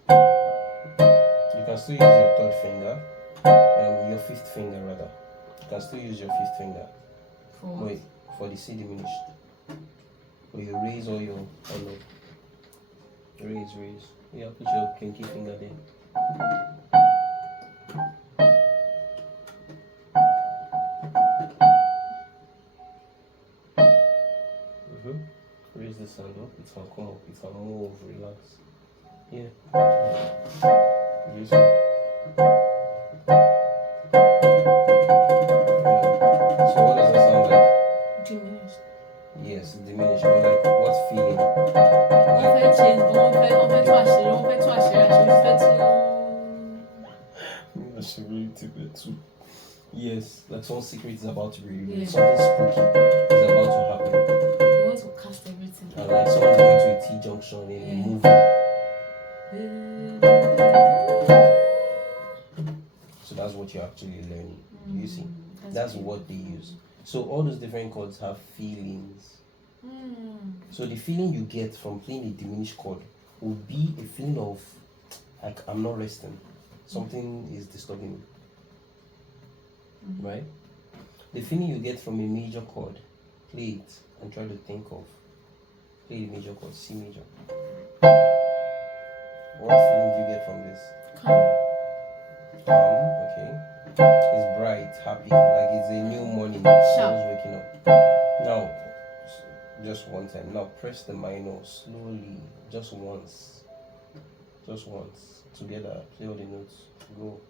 You can can still use your third finger, your fifth finger rather. You can still use your fifth finger. Wait, for the C diminished. Or you raise all your hand up. Raise. Yeah, put your pinky finger there. Raise this hand up. It can come up. It can move. Relax. Yeah. Raise it. So what does that sound like? Diminished. Yes, diminished. But like, what feeling? Yes, like some secret is about to be revealed. Something spooky is about to happen. They want to cast everything. And like someone going to a T-junction in a movie. So that's what you're actually learning. You see? That's what they use. So all those different chords have feelings. So the feeling you get from playing a diminished chord will be a feeling of like I'm not resting. Something is disturbing me. Right? The feeling you get from a major chord, play it and try to think of. Play the major chord, C major. What feeling do you get from this? Calm. Okay. It's bright, happy, like it's a new morning. Someone's waking up. Now, just one time. Now press the minor slowly, just once. Just once. Together, play all the notes. Go.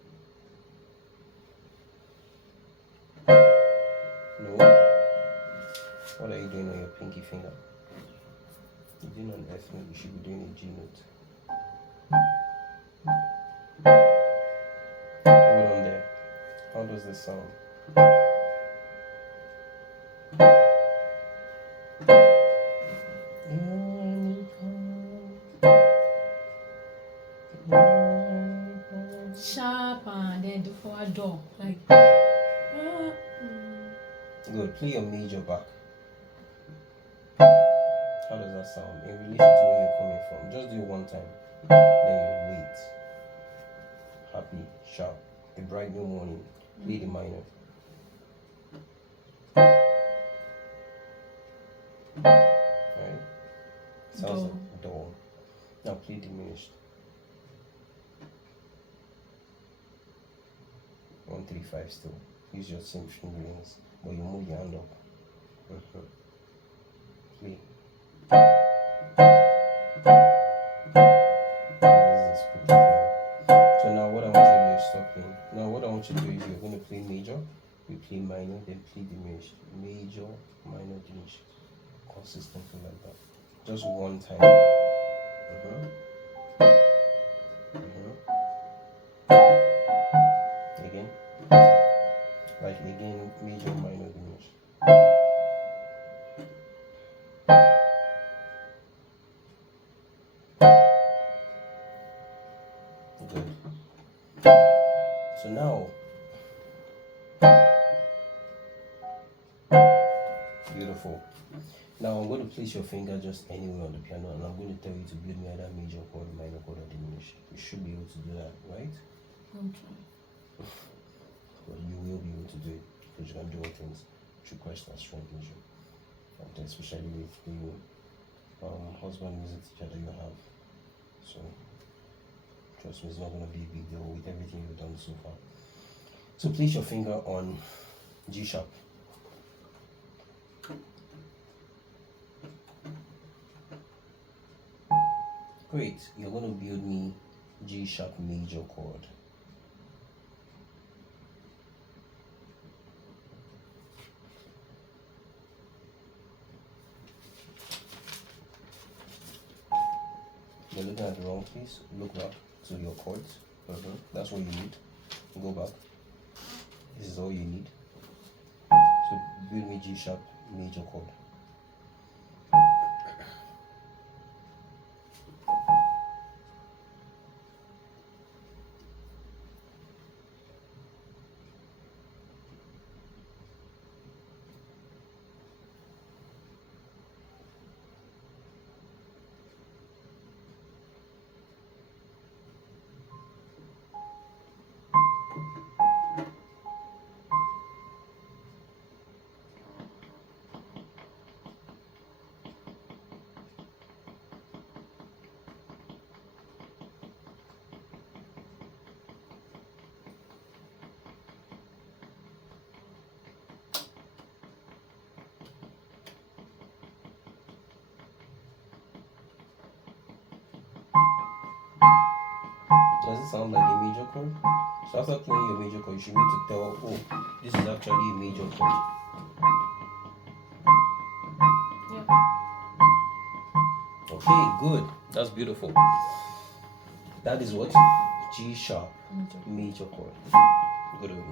No. What are you doing on your pinky finger? You're doing an F note, you should be doing a G note. Hold on there. How does this sound? Sharp and then the forward door. Like Good. Play your major back. How does that sound? In relation to where you're coming from. Just do it one time. Then you wait. Happy, sharp. A bright new morning. Play the minor. Right? Sounds like door. Now play diminished. 1, 3, 5 still. Use your same fingerings, but you move your hand up. Play. This is a spooky feeling. So now what I want you to do is stop playing. Now what I want you to do is you're going to play major, you play minor, then play diminished. Major, minor, diminished. Consistently like that. Just one time. Again. Like again, major, minor, diminished. Good. So now, beautiful. Now I'm going to place your finger just anywhere on the piano, and I'm going to tell you to build me either major chord, minor chord, or diminished. You should be able to do that, right? I'll try. Well, you will be able to do it because you can do all things through Christ that strengthens you, and especially with the husband music teacher that you have. So trust me, it's not going to be a big deal with everything you've done so far. So place your finger on G sharp. Great, you're going to build me G sharp major chord. You're looking at the wrong place. Look back to your chords. That's what you need. Go back. This is all you need. So build me G sharp major chord. sound like a major chord? So after playing your major chord, you should be able to tell, oh, this is actually a major chord. Yeah. Okay, good. That's beautiful. That is what? G sharp major chord. Good of me.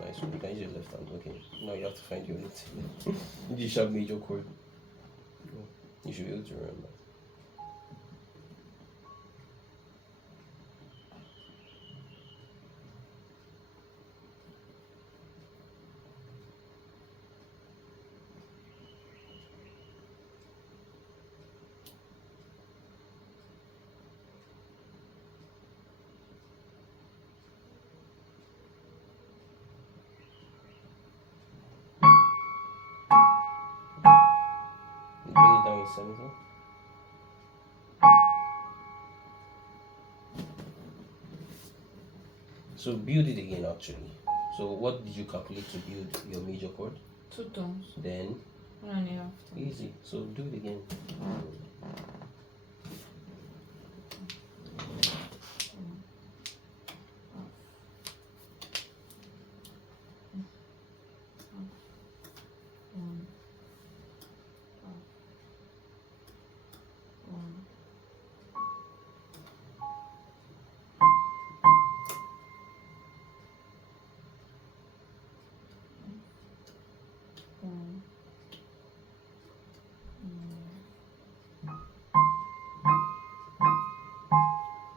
Nice one. You can use your left hand. Okay. Now you have to find your note. G sharp major chord. You should be able to remember. You bring it down in seventh. So build it again actually. So what did you calculate to build your major chord? 2 tones. Then 1.5. easy. So do it again.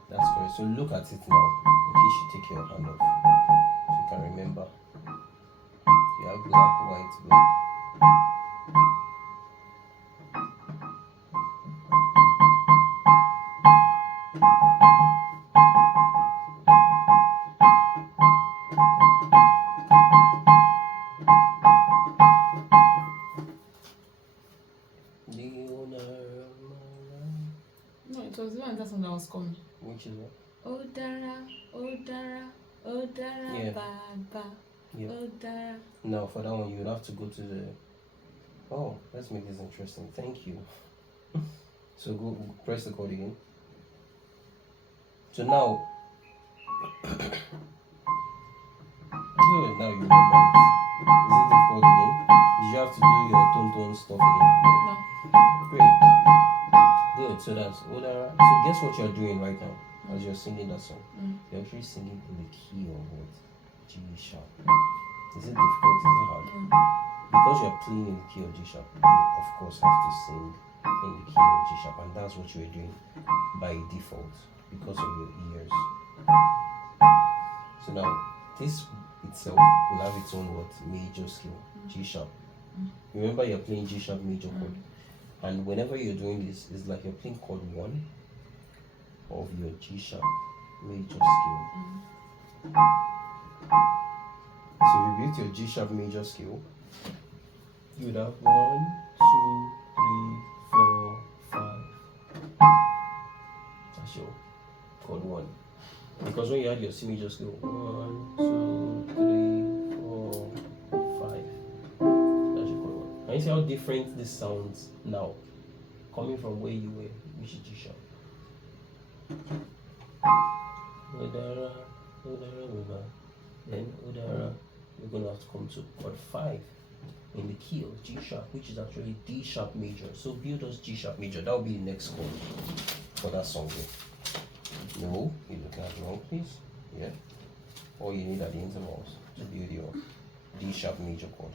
That's correct. So look at it now. In case you take your hand off, so you can remember. You have black, white, black. No, it was even that one that was coming. Which is what? Odara, Odara, Odara, Yeah. Baba, Yeah. Odara. Now for that one, you would have to go to the. Oh, let's make this interesting. Thank you. So go press the chord again. So now. Good. Now you remember it. Is it difficult again? Did you have to do your tone stuff again? No. Great. Good. So that's Odara. So guess what you're doing right now as you're singing that song? You're actually singing in the key of what? G sharp. Is it difficult? Is it hard? Because you're playing in the key of G sharp, you of course have to sing in the key of G sharp, and that's what you're doing by default because of your ears. So now this itself will have its own what? Major scale, G sharp. Remember you're playing G sharp major chord. And whenever you're doing this, it's like you're playing chord 1 of your G sharp major scale. So if you build your G sharp major scale, you would have 1, 2, 3, 4, 5. That's your chord 1. Because when you add your C major scale, 1, 2, 3, 4, 5. That's your chord 1. And you see how different this sounds now, coming from where you were, which is G sharp. Odara, Odara, Odara. Then Odara, you're going to have to come to chord 5 in the key of G sharp, which is actually D sharp major. So build us G sharp major. That will be the next chord for that song. No, you look at wrong, please. Yeah. All you need are the intervals to build your D sharp major chord.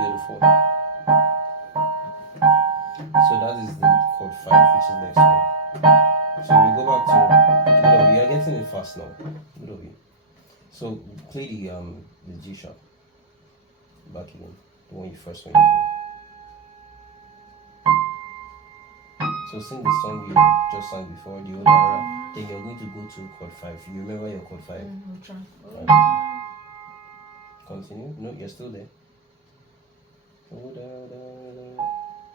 Beautiful. So that is the chord 5, which is next one. So we go back to good of you. You're getting it fast now. Good of you. So play the G sharp back again, the one you first went to. So sing the song you just sang before, the Odara. Then you're going to go to chord 5. You remember your chord 5? We'll try. Continue. No, you're still there.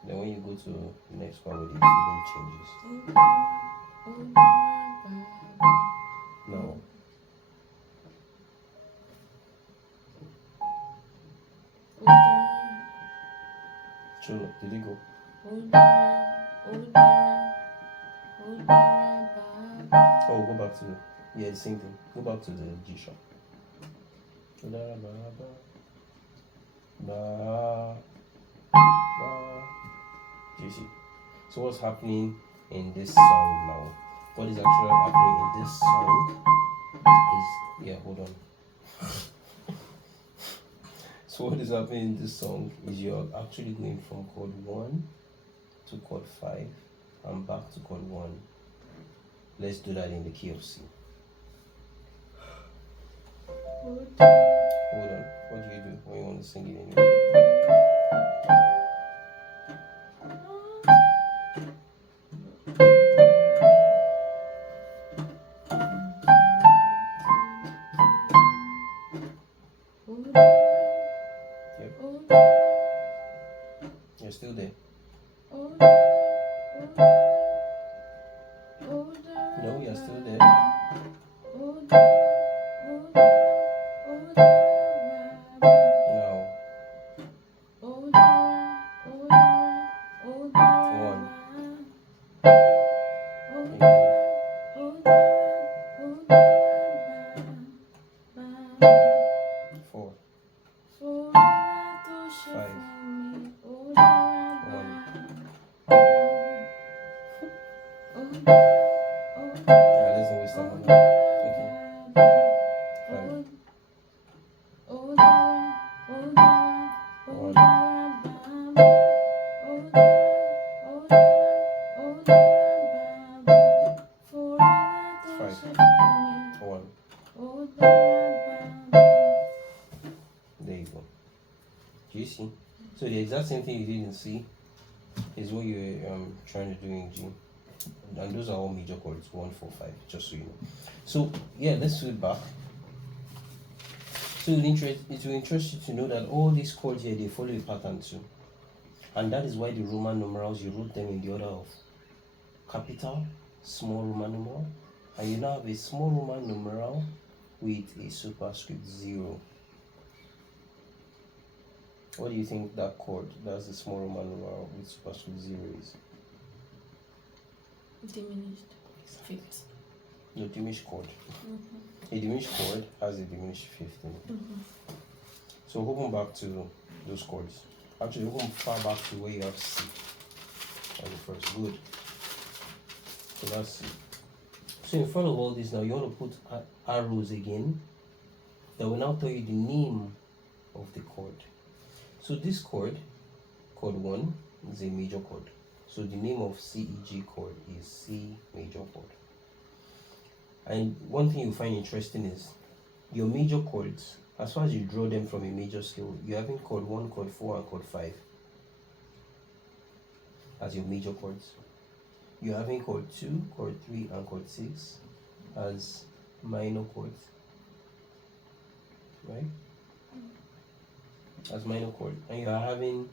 Then when you go to the next part where the feeling changes. Now. So, did it go? Oh, go back to the same thing. Go back to the G sharp. Do you see? So what's happening in this song now? What is actually happening in this song is hold on. So what is happening in this song is you're actually going from chord 1 to chord 5 and back to chord 1. Let's do that in the key of C. Hold on. What do you do when you want to sing it anyway? Yep. You're still there. No, you're still there. Now. 1. Four. 5. 1. Yeah, let's not waste time on that. Okay. 5. 1. 5. 1. There you go. Do you see? So the exact same thing you did in C is what you're trying to do in G. And those are all major chords, 1, 4, 5, just so you know. So yeah, let's do it back. So it will interest you to know that all these chords here, they follow a pattern too. And that is why the Roman numerals, you wrote them in the order of capital, small Roman numeral, and you now have a small Roman numeral with a superscript 0. What do you think that chord, that's the small Roman numeral with superscript 0 is? Diminished. Fifth. No, diminished chord. A diminished chord has a diminished fifth in it. So open back to those chords. Actually, open far back to where you have C as the first. Good. So that's C. So in front of all this now, you want to put arrows again that will now tell you the name of the chord. So this chord, chord 1, is a major chord. So the name of C, E, G chord is C major chord. And one thing you find interesting is your major chords, as far as you draw them from a major scale, you're having chord 1, chord 4, and chord 5 as your major chords. You're having chord 2, chord 3, and chord 6 as minor chords. Right? As minor chord. And you are having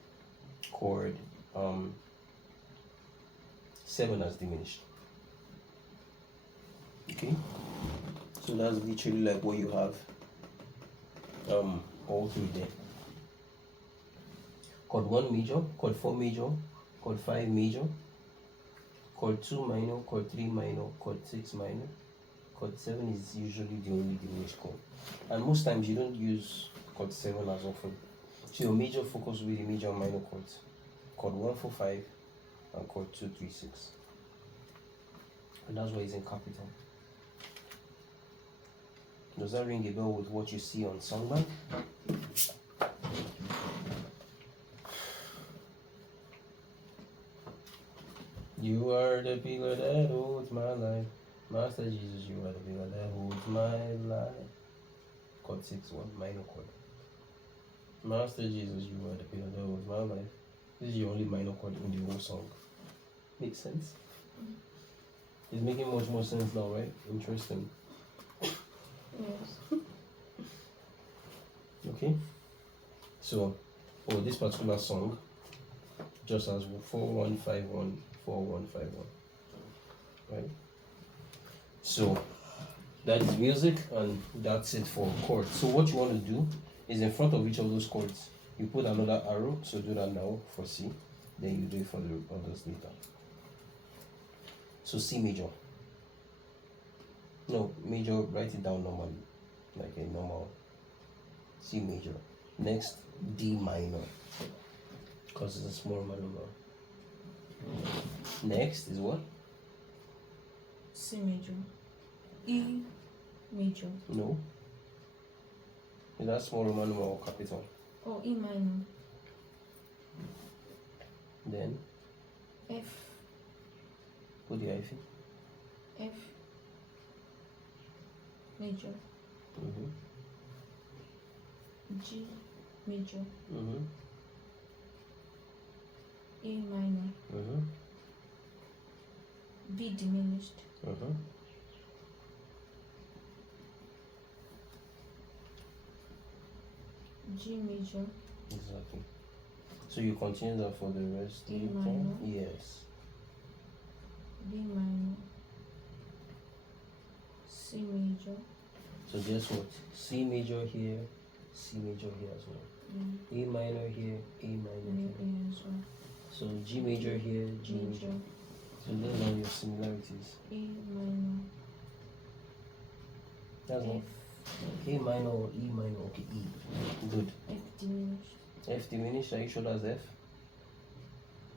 chord 7 as diminished. Okay? So that's literally like what you have all through there. Chord 1 major, chord 4 major, chord 5 major, chord 2 minor, chord 3 minor, chord 6 minor, chord 7 is usually the only diminished chord. And most times you don't use chord 7 as often. So your major focus will be the major and minor chords. Chord 1, 4, 5 and chord 2, 3, 6. And that's why it's in capital. Does that ring a bell with what you see on Songbank? You are the pillar that holds my life. Master Jesus, you are the pillar that holds my life. Chord 6, 1, minor chord. Master Jesus, you are the pillar that holds my life. This is your only minor chord in the whole song. Makes sense? It's making much more sense now, right? Interesting. Yes. Okay. So, this particular song just has 4151, 4151, right? So that is music, and that's it for chords. So what you want to do is in front of each of those chords, you put another arrow. So do that now for C, then you do it for the others later. So C major. No, major, write it down normally, like a normal C major. Next, D minor, because it's a small Roman number. Next is what? C major. E major. No. Is that small Roman numeral or capital? Oh, E minor. Then F. put the hyphen. F major. Mm-hmm. G major. Mm-hmm. A minor. Mm-hmm. B diminished. Mm-hmm. G major. Exactly. So you continue that for the rest. E minor. Yes. B minor. C major. So guess what? C major here, C major here as well. A minor here, A minor here. A as well. So G major here, G major. So those are your similarities. A minor. That's all. F. A minor or E minor. Okay, E. Good. F diminished. F diminished. Are you sure that's F?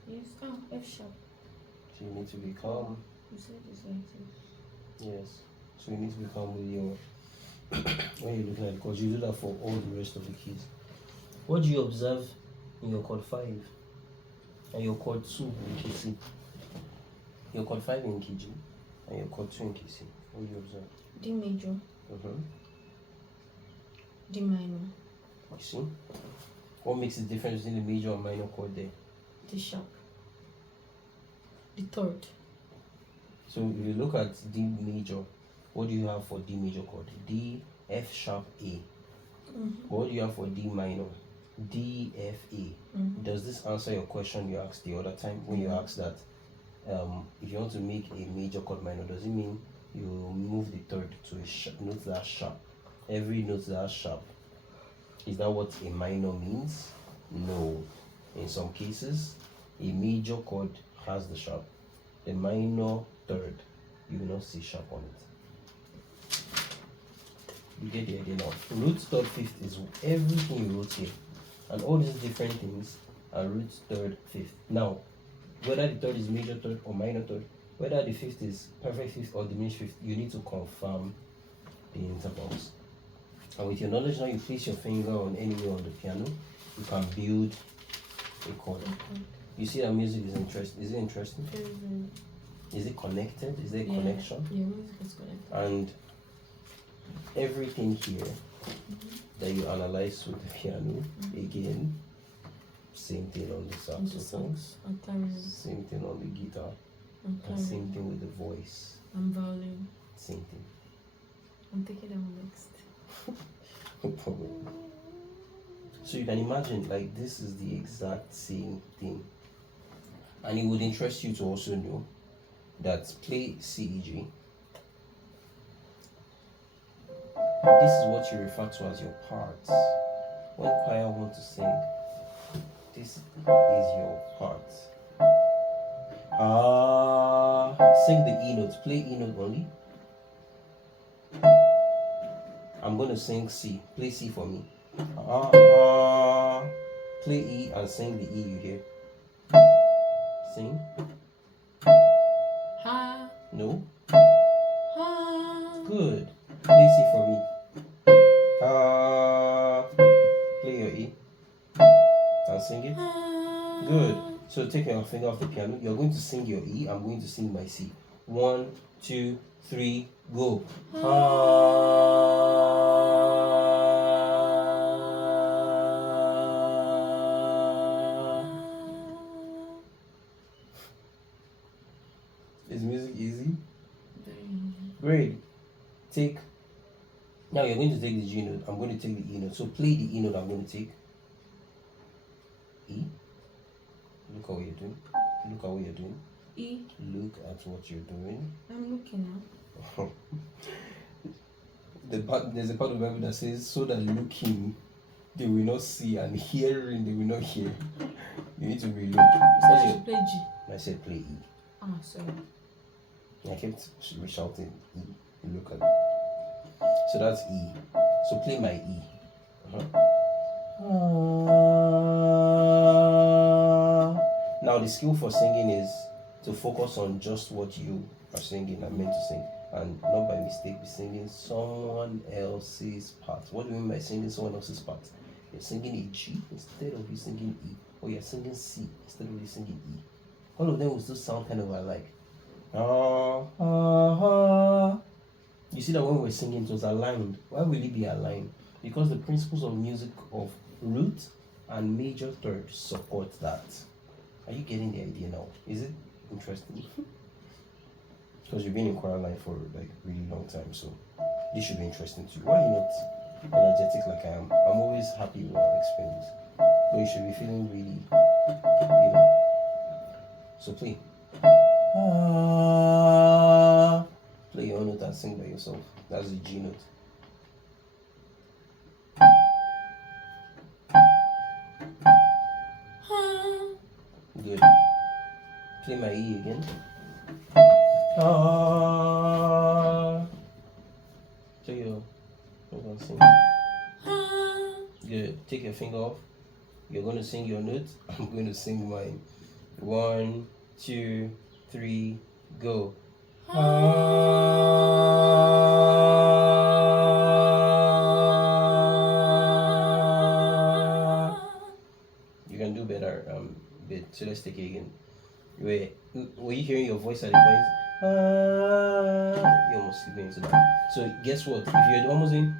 Yes. Oh, F sharp. So you need to be calm. You said it's like this. Yes. So you need to be calm with your when you're looking at it, because you do that for all the rest of the keys. What do you observe in your chord 5 and your chord 2 in key C? Your chord 5 in key G and your chord 2 in key C. What do you observe? D major. Mm-hmm. D minor. You see? What makes the difference between the major and minor chord there? D sharp. The third. So if you look at D major, what do you have for D major chord? D, F sharp, A. What do you have for D minor? D, F, A. Does this answer your question you asked the other time when you asked that if you want to make a major chord minor, does it mean you move the third to a note that's sharp? Every note that's sharp. Is that what a minor means? No. In some cases, a major chord has the sharp. The minor third, you will not see sharp on it. You get the idea now. Root third fifth is everything you wrote here, and all these different things are root third fifth. Now, whether the third is major third or minor third, whether the fifth is perfect fifth or diminished fifth, you need to confirm the intervals. And with your knowledge now, you place your finger on anywhere on the piano, you can build a chord. You see that music is interesting. Is it interesting? Very, very. Is it connected? Is there a connection? Yeah, music is connected. And everything here that you analyze with the piano, again, same thing on the saxophone, same thing on the guitar, and same thing with the voice. I'm violin. Same thing. I'm taking them next. No problem. So you can imagine, like, this is the exact same thing. And it would interest you to also know that play CEG. This is what you refer to as your parts. When choir want to sing, this is your part. Sing the E note. Play E note only. I'm going to sing C. Play C for me. Play E and sing the E you hear. Sing. Ha. No. Ha. Good. Play C for me. Play your E and sing it. Good. So take your finger off the piano. You're going to sing your E. I'm going to sing my C. 1, 2, 3, go. Is music easy? Great. Take. Now you're going to take the G note. I'm going to take the E note. So play the E note. I'm going to take E. Look at what you're doing. Look at what you're doing. E. Look at what you're doing. I'm looking now. There's a part of the Bible that says, so that looking they will not see and hearing they will not hear. You need to relook. So I should play G. I said play E. Ah, sorry. I kept shouting E. You look at it. So that's E. So play my E. Now the skill for singing is to focus on just what you are singing and meant to sing, and not by mistake be singing someone else's part. What do you mean by singing someone else's part? You're singing a G instead of you singing E, or you're singing C instead of you singing E. All of them will still sound kind of alike. You see that when we're singing, it was aligned. Why will it be aligned? Because the principles of music of root and major third support that. Are you getting the idea now? Is it interesting? Because you've been in choir line for like a really long time, so this should be interesting to you. Why are you not energetic like I am? I'm always happy when I explain this. But you should be feeling really, So play. Play your own note and sing by yourself. That's the G note. Good. Play my E again. Take your finger and sing. Good. Take your finger off. You're going to sing your note. I'm going to sing mine. 1, 2, 3, go. You can do better bit. So let's take it again. Were you hearing your voice at the point? You're almost sleeping into that. So guess what? If you're almost doing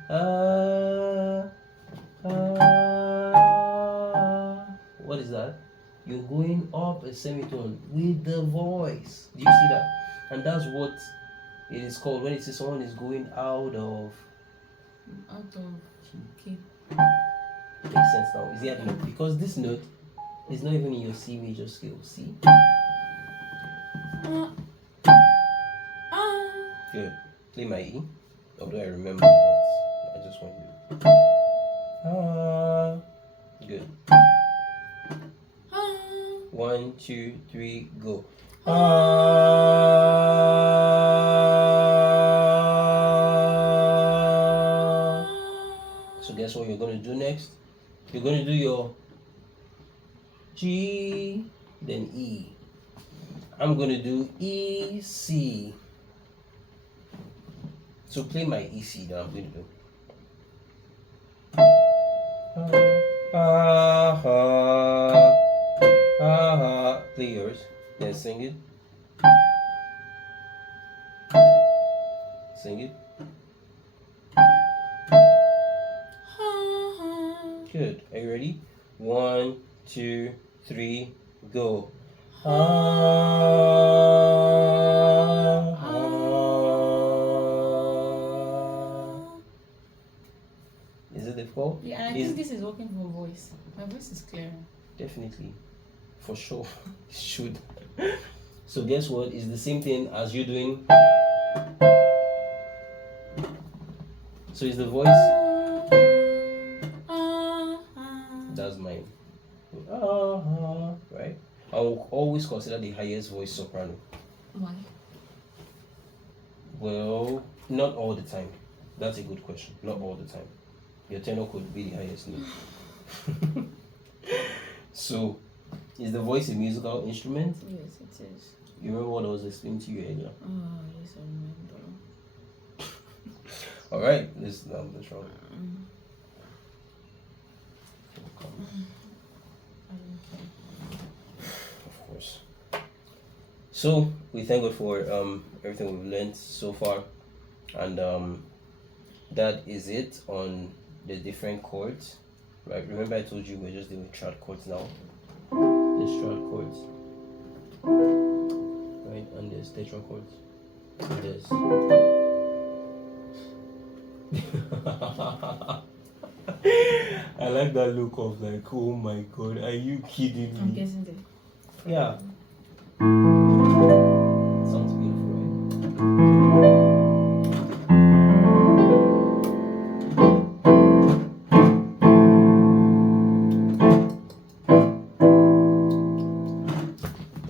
what is that? You're going up a semitone with the voice. Do you see that? And that's what it is called when it says someone is going out of key. Makes sense now. Is it note? Because this note is not even in your C major scale. See? Good. Play my E. Although I remember, but I just want you. Good. 1, 2, 3, go. So guess what you're going to do next? You're going to do your G, then E. I'm going to do E, C. So play my E, C that I'm going to do. Play yours, then sing it. Sing it. Good. Are you ready? 1, 2, 3, go. Is it difficult? Yeah, I think this is working for voice. My voice is clear. Definitely. For sure. It should. So guess what? It's the same thing as you doing. So is the voice. That's mine. Right? I will always consider the highest voice soprano. Why? Well, not all the time. That's a good question. Not all the time. Your tenor could be the highest note. So, is the voice a musical instrument? Yes, it is. You remember what I was explaining to you earlier? Oh, yes, I remember. All right, let's try. Of course. So we thank God for everything we've learned so far, and that is it on the different chords. Right? Remember I told you we're just doing chord chords now. There's chord chords, right? And there's tetrachords. And there's I like that look of like, oh my god, are you kidding I'm me? guessing there. Yeah. Sounds beautiful,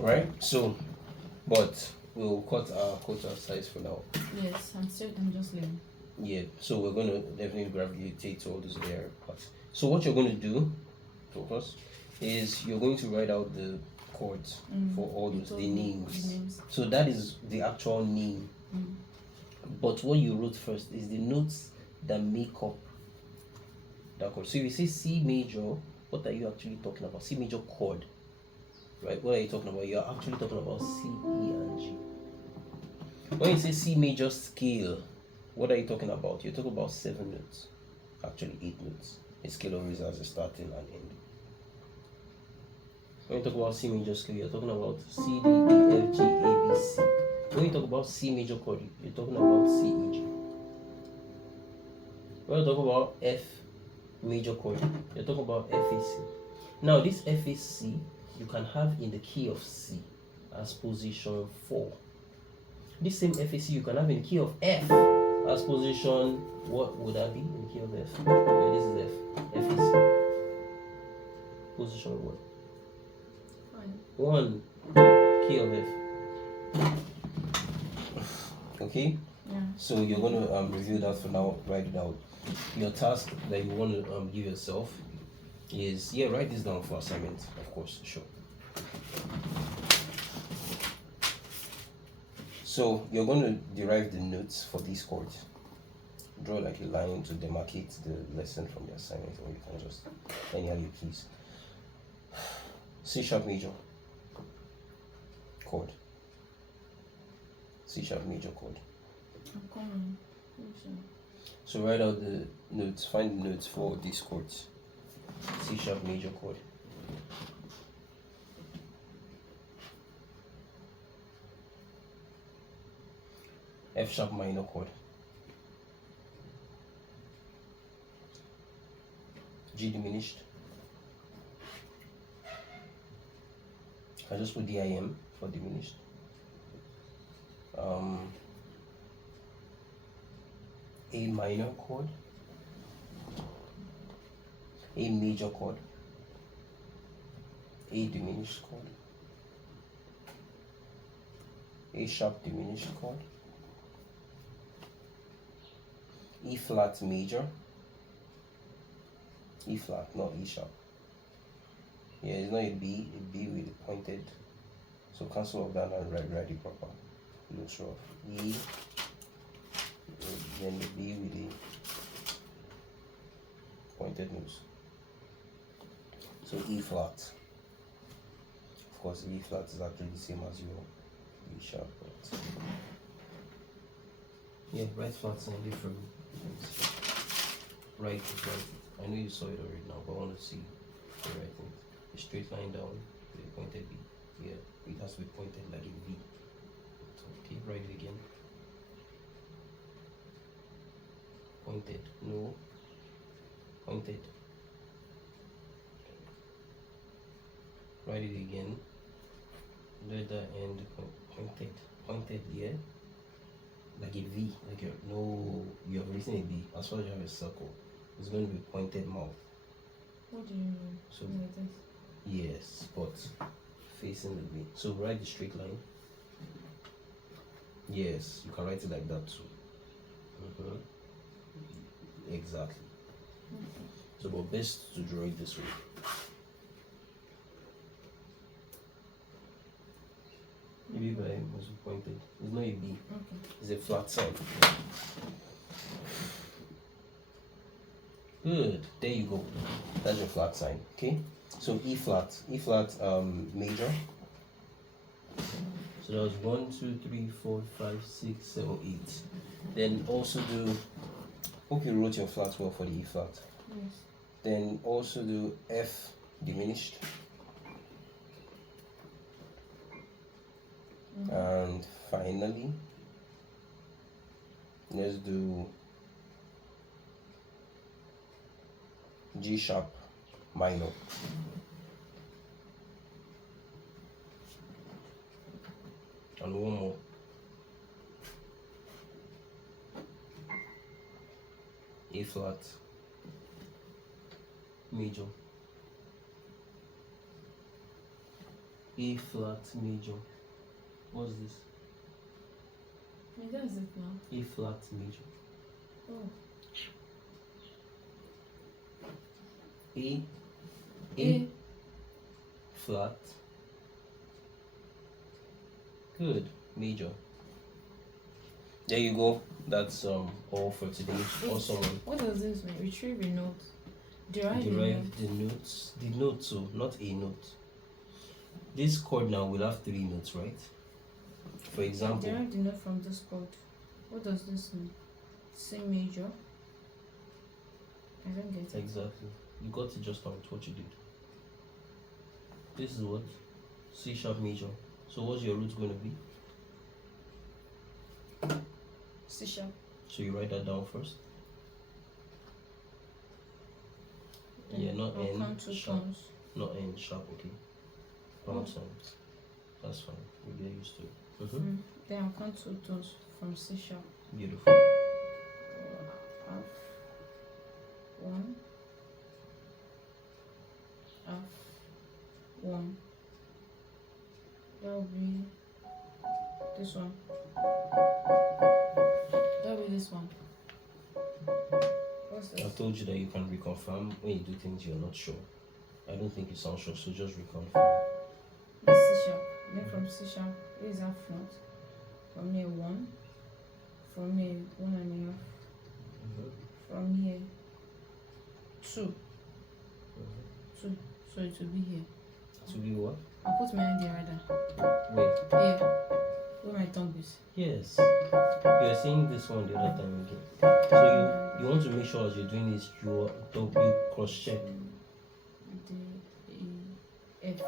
right? Right? So, but we'll cut our quota size for now. Yes, I'm just learning. Yeah, so we're going to definitely gravitate to all those layer parts. So what you're going to do, focus, is you're going to write out the chords for all those, the names. So that is the actual name. But what you wrote first is the notes that make up that chord. So if you say C major, what are you actually talking about? C major chord, right? What are you talking about? You're actually talking about C, E, and G. When you say C major scale, what are you talking about? You're talking about 7 notes, actually 8 notes. A scale always has a starting and end. When you talk about C major scale, you're talking about C, D, E, F, G, A, B, C. When you talk about C major chord, you're talking about C, E, G. When you talk about F major chord, you're talking about F, A, C. Now, this F, A, C, you can have in the key of C as position 4. This same F, A, C, you can have in the key of F as position, what would that be in the key of F? Okay, this is F. F, A, C. Position what? 1. Key of F. Okay? Yeah. So you're going to review that for now, write it out. Your task that you want to give yourself is, write this down for assignment, of course, sure. So you're going to derive the notes for these chords. Draw like a line to demarcate the lesson from the assignment, or you can just anyhow you please. C sharp major chord. C sharp major chord. So write out the notes, find the notes for these chords. C sharp major chord. F sharp minor chord. G diminished. I just put DIM for diminished. A minor chord, A major chord, A diminished chord, A sharp diminished chord, E flat major, E flat, not E sharp. Yeah, it's not a B with a pointed. So cancel off that and write it proper. No show off. E, then the B with the pointed nose. So E flat. Of course, E flat is actually the same as your E sharp. But yeah, write flats and different. Write it. I know you saw it already now, but I want to see the right thing. A straight line down with a pointed B. Yeah, it has to be pointed like a V. So, okay, write it again. Pointed, no. Pointed. Write it again. Let the end pointed, yeah. Like a V, like you have written a V. As far as you have a circle, it's going to be pointed mouth. What do you mean? So like this? yes, but facing the V. So write the straight line. Yes, you can write it like that too. Exactly. So, but best to draw it this way. B by must be pointed. It's not a B. Okay. It's a flat sign. Good. There you go. That's your flat sign. Okay. So E flat major. So that was 1, 2, 3, 4, 5, 6, 7, 8. Then also do. Hope you wrote your flat well for the E flat. Yes. Then also do F diminished. And finally, let's do G sharp minor. And one more. A flat major. A flat major. What's this? That's it now. A flat major. Oh. A flat. Good. Major. There you go. That's all for today. Awesome. What does this mean? Retrieve a note. Derive the notes. The note, so not a note. This chord now will have 3 notes, right? For example, derive the note from this chord. What does this mean? C major. I don't get it. Exactly. You got it just now with what you did. This is what? C sharp major. So what's your root going to be? C sharp. So you write that down first. Yeah, not I'll N count 2 sharp. tones. Not N sharp, okay. Pound sound. That's fine. We get used to it. Then I'll count 2 tones from C sharp. Beautiful. Half. 1. Half. 1. That will be this one. That will be this one. What's I this? told you that you can reconfirm when you do things you're not sure. I don't think you sound sure, so just reconfirm. This C sharp. Then from C sharp, here is half note. From here 1. From here 1.5. From here 2. 2. So it will be here. To be what? I'll put my hand here rather. Wait. Here. Where my tongue is. Yes. You are saying this one the other time again. So you want to make sure as you're doing this, you cross check. D, E, F.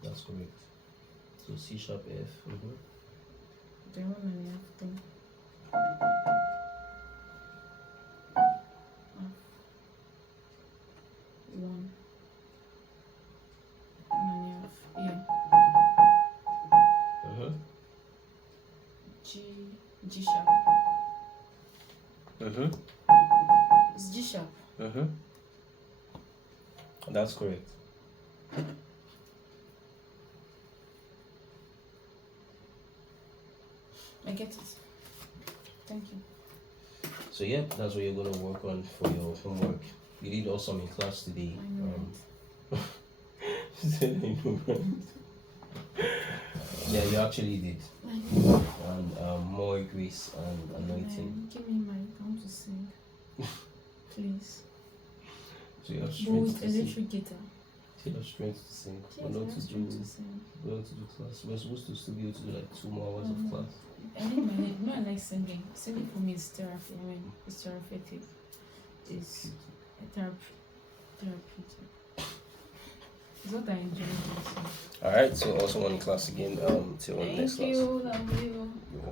That's correct. So C sharp F. Then 1.5 thing. Half. 1. 1.5. Here. G sharp. It's G sharp. That's correct. I get it. Thank you. So yeah, that's what you're gonna work on for your homework. You did awesome in class today. I know Yeah, you actually did. I know. And more grace and anointing. Give me mic. I want to sing. Please. So you have But strength with to sing. electric guitar. So you have strength to sing. Yes, We're not I to have do strength to sing. class. We're supposed to still be able to do like 2 more hours of class. I like singing. Singing for me is therapy. I mean, it's therapeutic. It's therapeutic. It's what I enjoy doing. Alright, so also on class again. Till next class. Thank you. Love you. You're welcome.